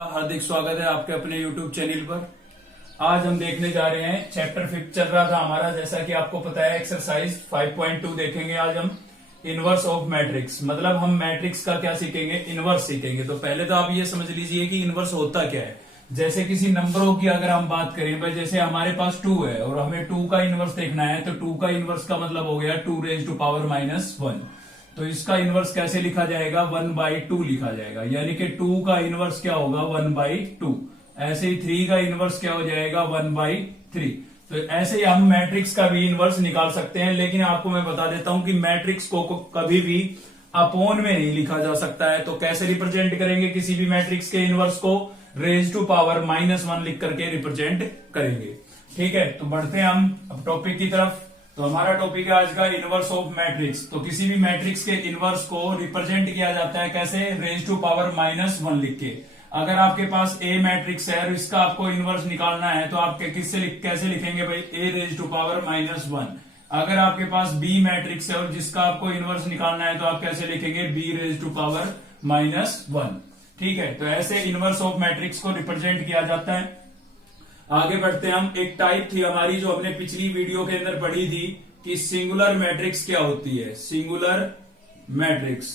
हार्दिक स्वागत है आपके अपने YouTube चैनल पर। आज हम देखने जा रहे हैं चैप्टर 5 चल रहा था हमारा, जैसा कि आपको पता है एक्सरसाइज 5.2 देखेंगे आज हम। इनवर्स ऑफ मैट्रिक्स, मतलब हम मैट्रिक्स का क्या सीखेंगे, इनवर्स सीखेंगे। तो पहले तो आप ये समझ लीजिए कि इनवर्स होता क्या है। जैसे किसी नंबरों की अगर हम बात करें भाई, जैसे हमारे पास 2 है और हमें 2 का इनवर्स देखना है, तो 2 का इनवर्स का मतलब हो गया 2 रेज टू पावर -1। तो इसका इनवर्स कैसे लिखा जाएगा, 1/2 लिखा जाएगा, यानी कि 2 का इनवर्स क्या होगा 1/2। ऐसे ही 3 का इनवर्स क्या हो जाएगा 1/3। तो ऐसे ही हम मैट्रिक्स का भी इनवर्स निकाल सकते हैं। लेकिन आपको मैं बता देता हूं कि मैट्रिक्स को कभी भी अपोन में नहीं लिखा जा सकता है। तो कैसे रिप्रेजेंट करेंगे किसी भी मैट्रिक्स के इनवर्स को, रेज टू पावर -1 लिख करके रिप्रेजेंट करेंगे। ठीक है, तो बढ़ते हैं हम अब टॉपिक की तरफ। तो हमारा टॉपिक है आज का इनवर्स ऑफ मैट्रिक्स। तो किसी भी मैट्रिक्स के इनवर्स को रिप्रेजेंट किया जाता है कैसे, रेज टू पावर -1 लिख के। अगर आपके पास ए मैट्रिक्स है और इसका आपको इनवर्स निकालना है तो आप कैसे लिखेंगे भाई, ए रेज टू पावर -1। अगर आपके पास बी मैट्रिक्स है और जिसका आपको इनवर्स निकालना है तो आप कैसे लिखेंगे, बी रेज टू पावर -1। ठीक है, तो ऐसे इनवर्स ऑफ मैट्रिक्स को रिप्रेजेंट किया जाता है। आगे बढ़ते हैं हम। एक टाइप थी हमारी जो हमने पिछली वीडियो के अंदर पढ़ी थी कि सिंगुलर मैट्रिक्स क्या होती है, सिंगुलर मैट्रिक्स।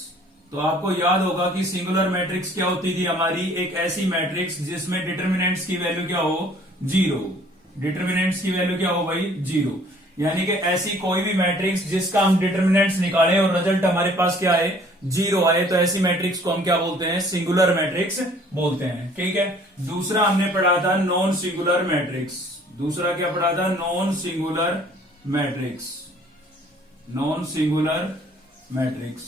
तो आपको याद होगा कि सिंगुलर मैट्रिक्स क्या होती थी हमारी, एक ऐसी मैट्रिक्स जिसमें डिटर्मिनेंट्स की वैल्यू क्या हो, 0। डिटर्मिनेंट्स की वैल्यू क्या हो भाई, 0। यानी कि ऐसी कोई भी मैट्रिक्स जिसका हम डिटर्मिनेंट्स निकालें और रिजल्ट हमारे पास क्या है, 0 आए, तो ऐसी मैट्रिक्स को हम क्या बोलते हैं, सिंगुलर मैट्रिक्स बोलते हैं। ठीक है, दूसरा हमने पढ़ा था नॉन सिंगुलर मैट्रिक्स। दूसरा क्या पढ़ा था, non singular matrix. Non singular matrix.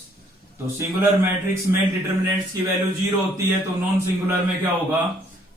तो सिंगुलर मैट्रिक्स में डिटर्मिनेंट्स की वैल्यू 0 होती है, तो नॉन सिंगुलर में क्या होगा,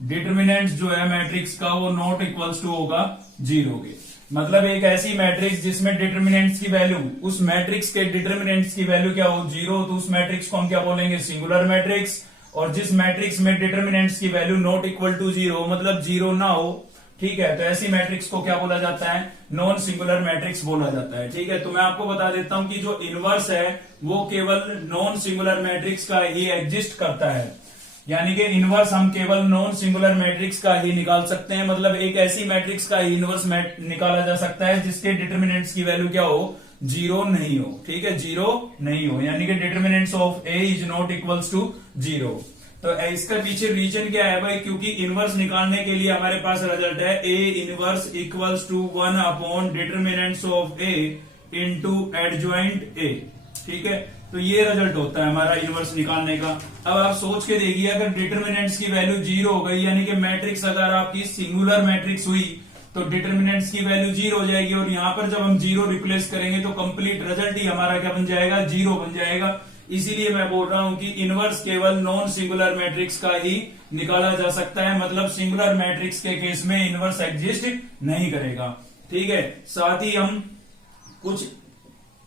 डिटर्मिनेंट्स जो है मैट्रिक्स का वो नॉट इक्वल्स टू होगा 0 के। मतलब एक ऐसी मैट्रिक्स जिसमें डिटर्मिनेंट्स की वैल्यू, उस मैट्रिक्स के डिटर्मिनेंट्स की वैल्यू क्या हो, 0, तो उस मैट्रिक्स को हम क्या बोलेंगे, सिंगुलर मैट्रिक्स। और जिस मैट्रिक्स में डिटर्मिनेंट्स की वैल्यू नॉट इक्वल टू 0, मतलब 0 ना हो, ठीक है, तो ऐसी मैट्रिक्स को क्या बोला जाता है, नॉन सिंगुलर मैट्रिक्स बोला जाता है। ठीक है, तो मैं आपको बता देता हूं कि जो इनवर्स है वो केवल नॉन सिंगुलर मैट्रिक्स का ही एग्जिस्ट करता है। यानी कि इनवर्स हम केवल नॉन सिंगुलर मैट्रिक्स का ही निकाल सकते हैं। मतलब एक ऐसी मैट्रिक्स का ही इनवर्स निकाला जा सकता है जिसके डिटर्मिनेंट्स की वैल्यू क्या हो, 0 नहीं हो। ठीक है, 0 नहीं हो, यानी कि determinants of A is not equals to 0। तो इसका पीछे रीजन क्या है भाई, क्योंकि इनवर्स निकालने के लिए हमारे पास रिजल्ट है A inverse equals to 1 upon determinants of A into adjoint A. ठीक है, तो ये रिजल्ट होता है हमारा इनवर्स निकालने का। अब आप सोच के देखिए, अगर डिटर्मिनेंट्स की वैल्यू 0 हो गई, यानी कि मैट्रिक्स अगर आपकी सिंगुलर मैट्रिक्स हुई तो डिटर्मिनेंट्स की वैल्यू 0 हो जाएगी। और यहां पर जब हम 0 रिप्लेस करेंगे तो कंप्लीट रिजल्ट ही हमारा क्या बन जाएगा, 0 बन जाएगा। इसीलिए मैं बोल रहा हूं कि इनवर्स केवल नॉन सिंगुलर मैट्रिक्स का ही निकाला जा सकता है। मतलब सिंगुलर मैट्रिक्स के केस में इनवर्स एग्जिस्ट नहीं करेगा। ठीक है, साथ ही हम कुछ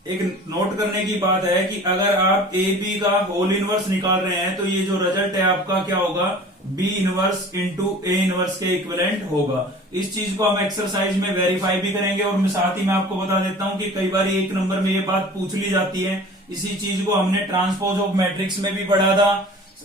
एक नोट करने की बात है कि अगर आप ए बी का होल इनवर्स निकाल रहे हैं तो ये जो रिजल्ट है आपका क्या होगा, B inverse into A inverse के इक्विवेलेंट होगा। इस चीज को हम एक्सरसाइज में वेरीफाई भी करेंगे। और साथ ही मैं आपको बता देता हूं कि कई बार एक नंबर में ये बात पूछ ली जाती है। इसी चीज को हमने ट्रांसपोज ऑफ मैट्रिक्स में भी पढ़ा था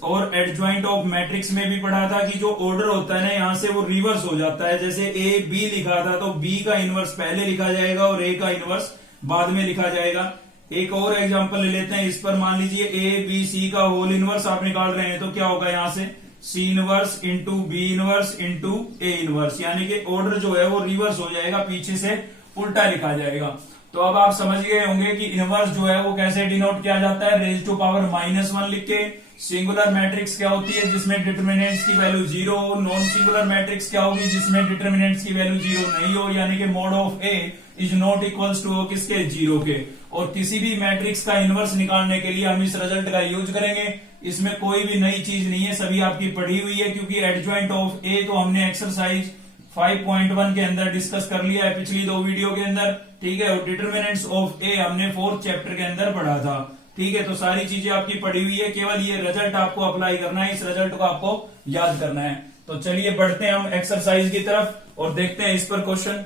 और एडजॉइंट ऑफ मैट्रिक्स में भी पढ़ा था कि जो ऑर्डर होता है ना यहां से वो रिवर्स हो जाता है। जैसे ए बी लिखा था तो बी का इनवर्स पहले लिखा जाएगा और ए का इनवर्स बाद में लिखा जाएगा। एक और एग्जांपल ले लेते हैं। इस पर मान लीजिए ए बी सी का होल इनवर्स आप निकाल रहे हैं तो क्या होगा, यहां से C inverse into B inverse into A inverse, यानी कि ऑर्डर जो है वो रिवर्स हो जाएगा, पीछे से उल्टा लिखा जाएगा। तो अब आप समझ गए होंगे कि इनवर्स जो है वो कैसे डिनोट किया जाता है, रेज टू पावर -1 लिख के। सिंगुलर मैट्रिक्स क्या होती है, जिसमें डिटर्मिनेंट्स की वैल्यू 0 हो। नॉन सिंगुलर मैट्रिक्स क्या होगी, जिसमें डिटर्मिनेंट्स की वैल्यू 0 नहीं हो, यानी कि mod of A is not equals to किसके, 0 के। और किसी भी मैट्रिक्स का इनवर्स निकालने के लिए हम इस रिजल्ट का यूज करेंगे। इसमें कोई भी नई चीज नहीं है, सभी आपकी पढ़ी हुई है। क्योंकि एडजॉइंट ऑफ ए तो हमने एक्सरसाइज 5.1 के अंदर डिस्कस कर लिया है पिछली 2 वीडियो के अंदर। ठीक है, और डिटर्मिनेंट्स ऑफ ए हमने 4th चैप्टर के अंदर पढ़ा था। ठीक है, तो सारी चीजें आपकी पढ़ी हुई है, केवल ये रिजल्ट आपको अप्लाई करना है, इस रिजल्ट को आपको याद करना है। तो चलिए बढ़ते हैं हम एक्सरसाइज की तरफ और देखते हैं इस पर क्वेश्चन।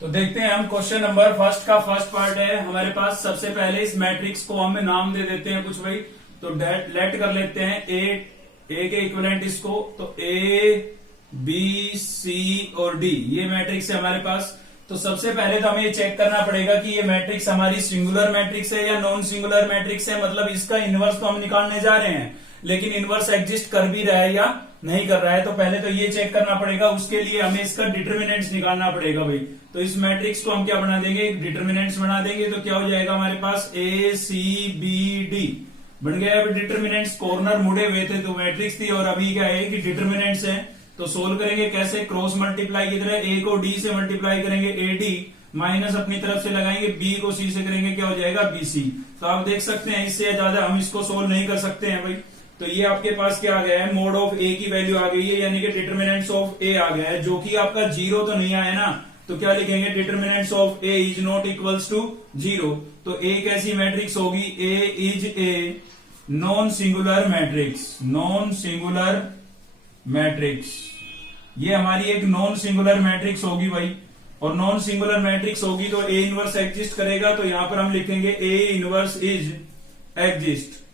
तो देखते हैं हम क्वेश्चन नंबर फर्स्ट का फर्स्ट पार्ट है हमारे पास। सबसे पहले इस मैट्रिक्स को हम नाम दे देते हैं कुछ भाई, तो लेट कर लेते हैं ए ए के इक्विवेलेंट इसको, तो ए बी सी और डी ये मैट्रिक्स है हमारे पास। तो सबसे पहले तो हमें ये चेक करना पड़ेगा कि ये मैट्रिक्स हमारी सिंगुलर मैट्रिक्स है या नॉन सिंगुलर मैट्रिक्स है, मतलब इसका इनवर्स तो हम निकालने जा रहे हैं, लेकिन इनवर्स एग्जिस्ट कर भी रहा है या नहीं कर रहा है। तो पहले तो ये चेक करना पड़ेगा, उसके लिए हमें इसका डिटर्मिनेंट्स निकालना पड़ेगा भाई। तो इस मैट्रिक्स को हम क्या बना देंगे, डिटर्मिनेंट्स बना देंगे। तो क्या हो जाएगा हमारे पास ए सी बी डी बन गया। अब डिटर्मिनेंट्स कॉर्नर मुड़े हुए थे तो मैट्रिक्स थी, और अभी क्या है कि डिटर्मिनेंट्स है। तो सोल्व करेंगे कैसे, क्रॉस मल्टीप्लाई की तरह ए को डी से मल्टीप्लाई करेंगे ए डी, माइनस अपनी तरफ से लगाएंगे बी को सी से करेंगे, क्या हो जाएगा बी सी। तो आप देख सकते हैं इससे ज्यादा हम इसको सोल्व नहीं कर सकते हैं भाई। तो ये आपके पास क्या आ गया है, मोड ऑफ ए की वैल्यू आ गई है, यानी कि डिटर्मिनेंट्स ऑफ ए आ गया है, जो कि आपका जीरो तो नहीं आया ना। तो क्या लिखेंगे, determinants of A is not equals to zero. तो ए कैसी मैट्रिक्स होगी, A is a non singular matrix, non singular matrix. ये हमारी एक नॉन सिंगुलर मैट्रिक्स होगी भाई, और नॉन सिंगुलर मैट्रिक्स होगी तो ए इनवर्स एग्जिस्ट करेगा। तो यहां पर हम लिखेंगे ए इनवर्स इज एग्जिस्ट।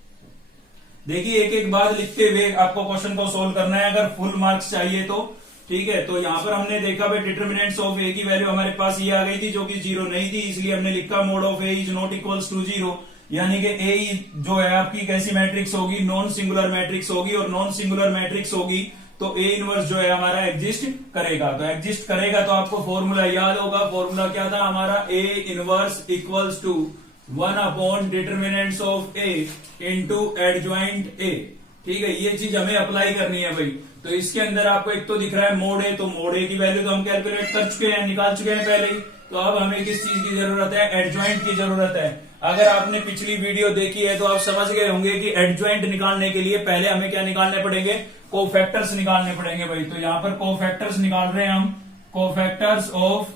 देखिए एक एक बात लिखते हुए आपको क्वेश्चन को सोल्व करना है, अगर फुल मार्क्स चाहिए तो ठीक है। तो यहां पर हमने देखा भाई डिटर्मिनेंट्स ऑफ ए की वैल्यू हमारे पास ये आ गई थी जो कि जीरो नहीं थी, इसलिए हमने लिखा mod of A is not equals to zero, यानी कि ए जो है आपकी कैसी मैट्रिक्स होगी, नॉन सिंगुलर मैट्रिक्स होगी, और नॉन सिंगुलर मैट्रिक्स होगी तो ए इनवर्स जो है हमारा एग्जिस्ट करेगा। तो एग्जिस्ट करेगा तो आपको फॉर्मूला याद होगा, फॉर्मूला क्या था हमारा, A inverse equals to 1 upon determinants of A into adjoint A. ठीक है, ये चीज हमें अप्लाई करनी है भाई। तो इसके अंदर आपको एक तो दिख रहा है मोड ए, तो मोड ए की वैल्यू तो हम कैलकुलेट कर चुके हैं, निकाल चुके हैं पहले ही। तो अब हमें किस चीज की जरूरत है, एडजॉइंट की जरूरत है। अगर आपने पिछली वीडियो देखी है तो आप समझ गए होंगे कि एडजॉइंट निकालने के लिए पहले हमें क्या निकालने पड़ेंगे, कोफैक्टर्स निकालने पड़ेंगे भाई। तो यहां पर कोफैक्टर्स निकाल रहे हैं हम, कोफैक्टर्स ऑफ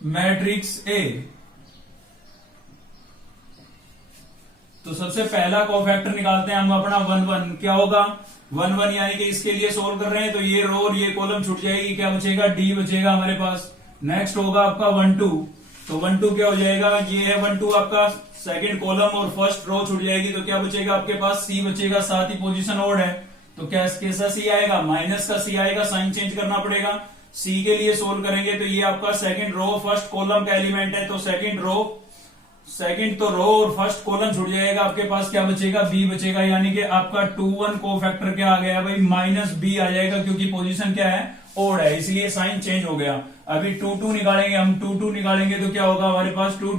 मैट्रिक्स ए। तो सबसे पहला कोफैक्टर निकालते हैं हम अपना 1 1। क्या होगा 1 1, यानी कि इसके लिए सोल्व कर रहे हैं तो ये रो और ये कॉलम छूट जाएगी, क्या बचेगा डी बचेगा हमारे पास। नेक्स्ट होगा आपका 1 2, तो 1 2 क्या हो जाएगा, ये है 1 2 आपका सेकंड कॉलम और फर्स्ट रो छूट जाएगी, तो क्या बचेगा आपके पास सी बचेगा, साथ ही पोजीशन ओड है तो कैसा सी आएगा, माइनस का सी आएगा, साइन चेंज करना पड़ेगा। सी के लिए सोल्व करेंगे तो ये आपका सेकंड रो फर्स्ट कॉलम का एलिमेंट है, तो सेकंड तो रो और फर्स्ट कॉलम छूट जाएगा, आपके पास क्या बचेगा बी बचेगा, यानी कि आपका 2 1 कोफैक्टर क्या आ गया भाई, माइनस बी आ जाएगा, क्योंकि पोजीशन क्या है ओड है, इसलिए साइन चेंज हो गया। अभी 2 2 निकालेंगे हम, 2 2 निकालेंगे तो क्या होगा हमारे पास 2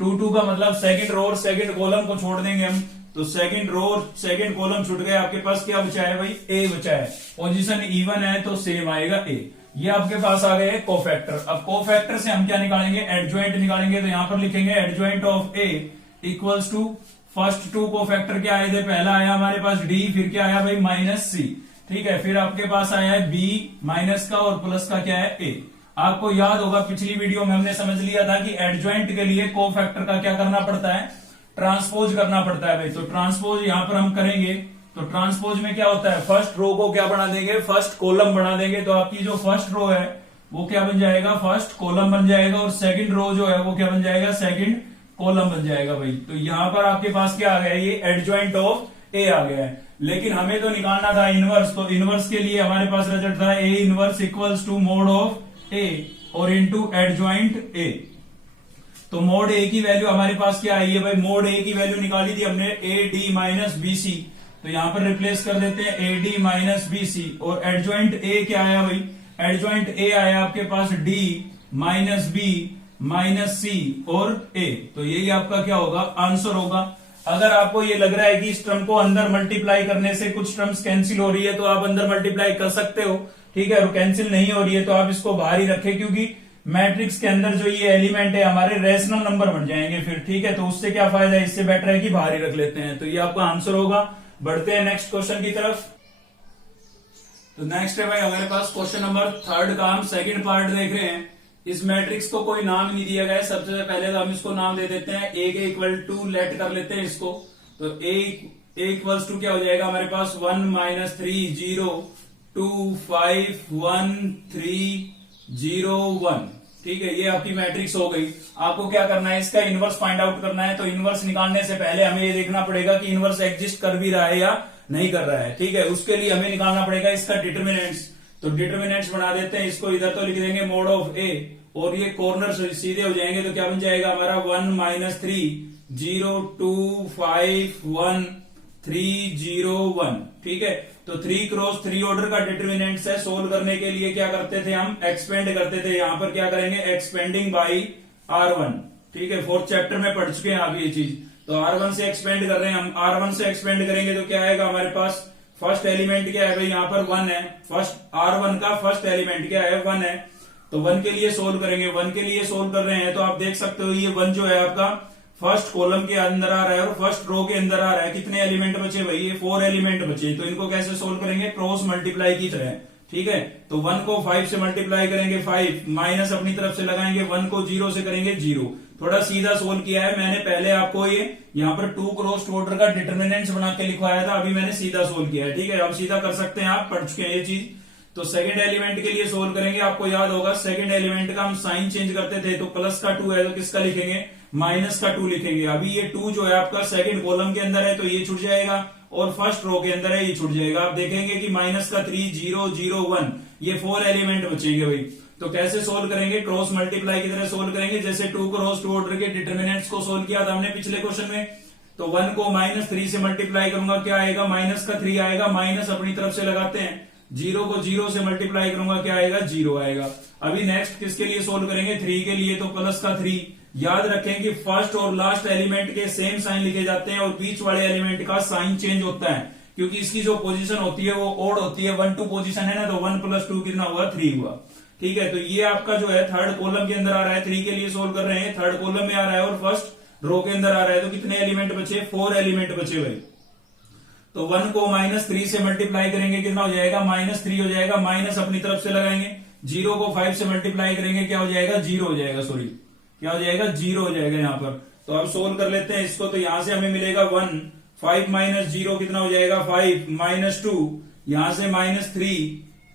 2 का मतलब सेकंड रो और सेकंड कॉलम को छोड़ देंगे हम, तो सेकंड रो और सेकंड कॉलम छूट गए, आपके पास क्या बचा है भाई, ए बचा है। पोजीशन इवन है तो सेम आएगा ए। ये आपके पास आ गए कोफैक्टर। अब कोफैक्टर से हम क्या निकालेंगे, एडजॉइंट निकालेंगे। तो यहां पर लिखेंगे adjoint of A equals to first 2 cofactor क्या आए थे, पहला आया हमारे पास डी, फिर क्या आया भाई माइनस सी, ठीक है, फिर आपके पास आया है बी माइनस का और प्लस का क्या है ए। आपको याद होगा पिछली वीडियो में हमने समझ लिया था कि एडजॉइंट के लिए कोफैक्टर का क्या करना पड़ता है, ट्रांसपोज करना पड़ता है भाई। तो ट्रांसपोज यहां पर हम करेंगे, तो ट्रांसपोज में क्या होता है, फर्स्ट रो को क्या बना देंगे, फर्स्ट कॉलम बना देंगे। तो आपकी जो फर्स्ट रो है वो क्या बन जाएगा, फर्स्ट कॉलम बन जाएगा, और सेकंड रो जो है वो क्या बन जाएगा, सेकंड कॉलम बन जाएगा भाई। तो यहां पर आपके पास क्या आ गया, ये एडजॉइंट ऑफ ए आ गया है। लेकिन हमें तो निकालना था इनवर्स, तो इनवर्स के लिए हमारे पास रिजल्ट था A inverse equals to mod of A और इनटू एडजॉइंट ए। तो मोड ए की वैल्यू हमारे पास क्या आई है भाई, मोड ए की वैल्यू निकाली थी हमने A D minus B C, तो यहां पर रिप्लेस कर देते हैं A D minus B C, और एडजॉइंट ए क्या आया भाई, एडजॉइंट ए आया आपके पास डी माइनस बी माइनस सी और ए। तो यही आपका क्या होगा, आंसर होगा। अगर आपको ये लग रहा है कि इस टर्म को अंदर मल्टीप्लाई करने से कुछ टर्म्स कैंसिल हो रही है तो आप अंदर मल्टीप्लाई कर सकते हो, ठीक है, और कैंसिल नहीं हो रही है तो आप इसको बाहर ही रखें, क्योंकि मैट्रिक्स के अंदर जो ये एलिमेंट है हमारे रेशनल नंबर बन जाएंगे फिर, ठीक है, तो उससे क्या फायदा है, इससे बेटर है कि बाहर ही रख लेते हैं। तो ये आपका आंसर होगा। बढ़ते हैं नेक्स्ट क्वेश्चन की तरफ। तो नेक्स्ट है भाई हमारे पास क्वेश्चन नंबर 3 का हम सेकंड पार्ट देख रहे हैं। इस मैट्रिक्स को कोई नाम नहीं दिया गया है, सबसे पहले तो हम इसको नाम दे देते हैं, ए के इक्वल टू लेट कर लेते हैं इसको। तो ए इक्वल्स टू क्या हो जाएगा हमारे पास 1 - 3 0 2 5 1 3 0 1, ठीक है, ये आपकी मैट्रिक्स हो गई। आपको क्या करना है, इसका इनवर्स फाइंड आउट करना है। तो इनवर्स निकालने से पहले हमें ये देखना पड़ेगा कि इनवर्स एग्जिस्ट कर भी रहा है या नहीं कर रहा है। ठीक है, उसके लिए हमें निकालना पड़ेगा इसका डिटर्मिनेंट्स। तो डिटर्मिनेंट्स बना देते हैं, इसको इधर तो लिख देंगे मोड ऑफ ए, और ये कॉर्नर सीधे हो जाएंगे। तो क्या बन जाएगा हमारा 1 - 3 0 2 5 1 3 0 1। ठीक है, तो 3 क्रॉस 3 ऑर्डर का डिटर्मिनेंट्स है। सोल्व करने के लिए क्या करते थे, हम एक्सपेंड करते थे। यहां पर क्या करेंगे, एक्सपेंडिंग बाई R1। ठीक है, 4th चैप्टर में पढ़ चुके हैं आप ये चीज। तो R1 से एक्सपेंड कर रहे हैं हम, R1 से एक्सपेंड करेंगे तो क्या आएगा हमारे पास, फर्स्ट एलिमेंट क्या है भाई, यहाँ पर 1 है। फर्स्ट R1 का फर्स्ट एलिमेंट क्या है, 1 है। तो 1 के लिए सोल्व करेंगे, 1 के लिए सोल्व कर रहे हैं। तो आप देख सकते हो ये 1 जो है आपका फर्स्ट कॉलम के अंदर आ रहा है और फर्स्ट रो के अंदर आ रहा है। कितने एलिमेंट बचे भाई, ये 4 एलिमेंट बचे। तो इनको कैसे सोल्व करेंगे, क्रॉस मल्टीप्लाई की तरह। ठीक है, तो 1 को 5 से मल्टीप्लाई करेंगे 5, माइनस अपनी तरफ से लगाएंगे, 1 को 0 से करेंगे 0। थोड़ा सीधा सोल्व किया है मैंने, पहले आपको ये यहाँ पर 2 क्रॉस ऑर्डर का डिटर्मिनेंट्स बना के लिखवाया था, अभी मैंने सीधा सोल्व किया है। ठीक है, अब सीधा कर सकते हैं, आप पढ़ चुके हैं ये चीज। तो सेकंड एलिमेंट के लिए सोल्व करेंगे, आपको याद होगा सेकंड एलिमेंट का हम साइन चेंज करते थे। तो प्लस का 2 है तो किसका लिखेंगे, माइनस का 2 लिखेंगे। अभी ये 2 जो है आपका सेकंड कॉलम के अंदर है तो ये छूट जाएगा, और फर्स्ट रो के अंदर है ये छूट जाएगा। आप देखेंगे कि माइनस का 3 0 0 1, ये 4 एलिमेंट बचेंगे भाई। तो कैसे सोल्व करेंगे, क्रॉस मल्टीप्लाई की तरह सोल्व करेंगे, जैसे 2 क्रॉस 2 ऑर्डर के डिटर्मिनेंट्स को सोल्व किया था हमने पिछले क्वेश्चन में। तो 1 को -3 से मल्टीप्लाई करूंगा, क्या आएगा, माइनस का 3 आएगा, माइनस अपनी तरफ से लगाते हैं। 0 को 0 से मल्टीप्लाई करूंगा, क्या आएगा, 0 आएगा। अभी नेक्स्ट किसके लिए सोल्व करेंगे, 3 के लिए। तो प्लस का 3, याद रखें कि फर्स्ट और लास्ट एलिमेंट के सेम साइन लिखे जाते हैं और बीच वाले एलिमेंट का साइन चेंज होता है, क्योंकि इसकी जो पोजीशन होती है वो ओड होती है। 1 2 पोजीशन है ना, तो 1 + 2 कितना हुआ, 3 हुआ। ठीक है, तो ये आपका जो है थर्ड कॉलम के अंदर आ रहा है, 3 के लिए सोल्व कर रहे हैं, थर्ड कॉलम में आ रहा है और फर्स्ट रो के अंदर आ रहा है। तो कितने एलिमेंट बचे, 4 एलिमेंट बचे भाई। तो 1 को -3 से मल्टीप्लाई करेंगे, कितना हो जाएगा, -3 हो जाएगा, माइनस अपनी तरफ से लगाएंगे। 0 को 5 से मल्टीप्लाई करेंगे, क्या हो जाएगा, 0 हो जाएगा, सॉरी क्या हो जाएगा, 0 हो जाएगा यहाँ पर। तो अब सोल्व कर लेते हैं इसको। तो यहां से हमें मिलेगा 1, 5 - 0 कितना हो जाएगा, 5 - 2, यहां से -3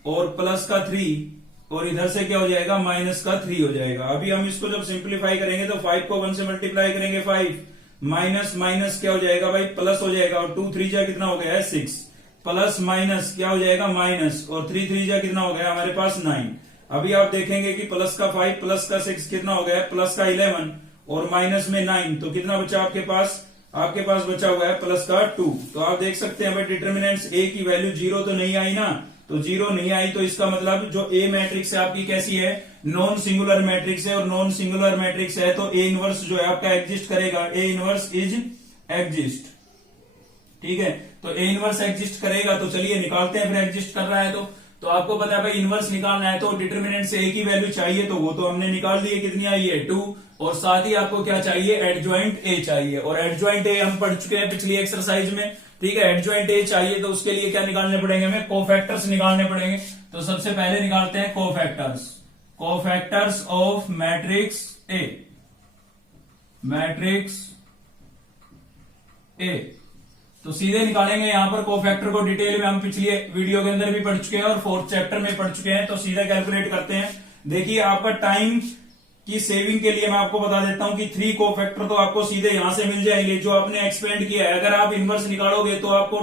और प्लस का 3, और इधर से क्या हो जाएगा, माइनस का 3 हो जाएगा। अभी हम इसको जब सिंप्लीफाई करेंगे तो 5 को 1 से मल्टीप्लाई करेंगे 5, माइनस माइनस क्या हो जाएगा भाई, प्लस हो जाएगा, और 2 3 जा कितना हो गया है, 6, प्लस माइनस क्या हो जाएगा, माइनस, और 3 3 जा कितना हो गया हमारे पास, 9। अभी आप देखेंगे कि प्लस का 5 प्लस का 6 कितना हो गया है, प्लस का 11 और माइनस में 9। तो कितना बचा आपके पास, आपके पास बचा हुआ है प्लस का 2। तो आप देख सकते हैं भाई डिटर्मिनेंट्स ए की वैल्यू 0 तो नहीं आई ना, तो 0 नहीं आई, तो इसका मतलब जो ए मैट्रिक्स है आपकी कैसी है, नॉन सिंगुलर मैट्रिक्स है। और नॉन सिंगुलर मैट्रिक्स है तो ए इनवर्स जो है आपका एग्जिस्ट करेगा, ए इनवर्स इज एग्जिस्ट। ठीक है, तो ए इनवर्स एग्जिस्ट करेगा। तो चलिए निकालते हैं फिर, एग्जिस्ट कर रहा है तो आपको पता है भाई इनवर्स निकालना है तो डिटर्मिनेंट से ए की वैल्यू चाहिए, तो वो तो हमने निकाल दी है, कितनी आई है, 2। और साथ ही आपको क्या चाहिए, एडजॉइंट ए चाहिए, और एडजॉइंट ए हम पढ़ चुके हैं पिछली एक्सरसाइज में। ठीक है, एडजॉइंट ए चाहिए तो उसके लिए क्या निकालने पड़ेंगे, हमें कोफैक्टर्स निकालने पड़ेंगे। तो सबसे पहले निकालते हैं cofactors, cofactors of matrix A, matrix A. तो सीधे निकालेंगे यहां पर कोफैक्टर को, डिटेल में हम पिछली वीडियो के अंदर भी पढ़ चुके हैं और 4th चैप्टर में पढ़ चुके हैं। तो सीधा कैलकुलेट करते हैं। देखिए आपका टाइम की सेविंग के लिए मैं आपको बता देता हूं कि 3 कोफैक्टर तो आपको सीधे यहां से मिल जाएंगे जो आपने एक्सपेंड किया है। अगर आप इनवर्स निकालोगे तो आपको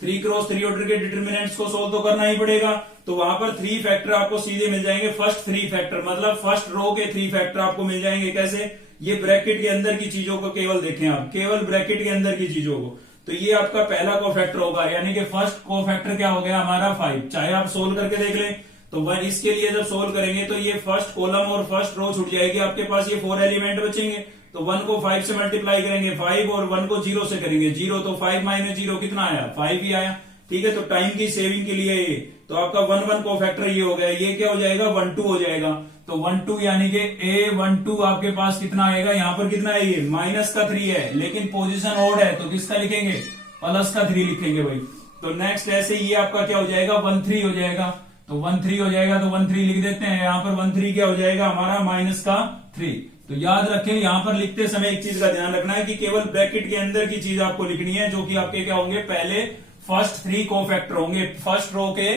3 क्रॉस 3 ऑर्डर के डिटर्मिनेंट्स को सोल्व तो करना ही पड़ेगा। तो वहां पर 3 फैक्टर आपको सीधे मिल जाएंगे, फर्स्ट 3 फैक्टर, मतलब फर्स्ट रो के 3 फैक्टर आपको मिल जाएंगे। कैसे, ये ब्रैकेट के अंदर की चीजों को केवल देखें आप, केवल ब्रैकेट के अंदर की चीजों को। तो ये आपका पहला कोफैक्टर होगा, यानी कि फर्स्ट कोफैक्टर क्या हो गया हमारा, 5। चाहे आप सोल्व करके देख लें। तो 1 इसके लिए जब सोल्व करेंगे तो ये फर्स्ट कॉलम और फर्स्ट रो छूट जाएगी, आपके पास ये 4 एलिमेंट बचेंगे। तो 1 को 5 से मल्टीप्लाई करेंगे 5, और 1 को 0 से करेंगे 0, तो 5 - 0 कितना आया, 5 ही आया। ठीक है, तो टाइम की सेविंग के लिए ये, तो आपका 1 1 कोफैक्टर ये हो गया, ये क्या हो जाएगा, 1 2 हो जाएगा। तो 1 2 यानी कि A12 आपके पास कितना आएगा, यहाँ पर कितना है, ये माइनस का 3 है, लेकिन पोजीशन ओड है तो किसका लिखेंगे, प्लस का 3 लिखेंगे भाई। तो नेक्स्ट ऐसे ये आपका क्या हो जाएगा, 1 3 हो जाएगा। तो 1 3 हो जाएगा, तो 1 3 लिख देते हैं। यहाँ पर 1 3 क्या हो जाएगा हमारा, माइनस का 3। तो याद रखें यहाँ पर लिखते समय एक चीज का ध्यान रखना है कि केवल ब्रैकेट के अंदर की चीज आपको लिखनी है, जो कि आपके क्या होंगे, पहले फर्स्ट 3 कोफैक्टर होंगे, फर्स्ट रो के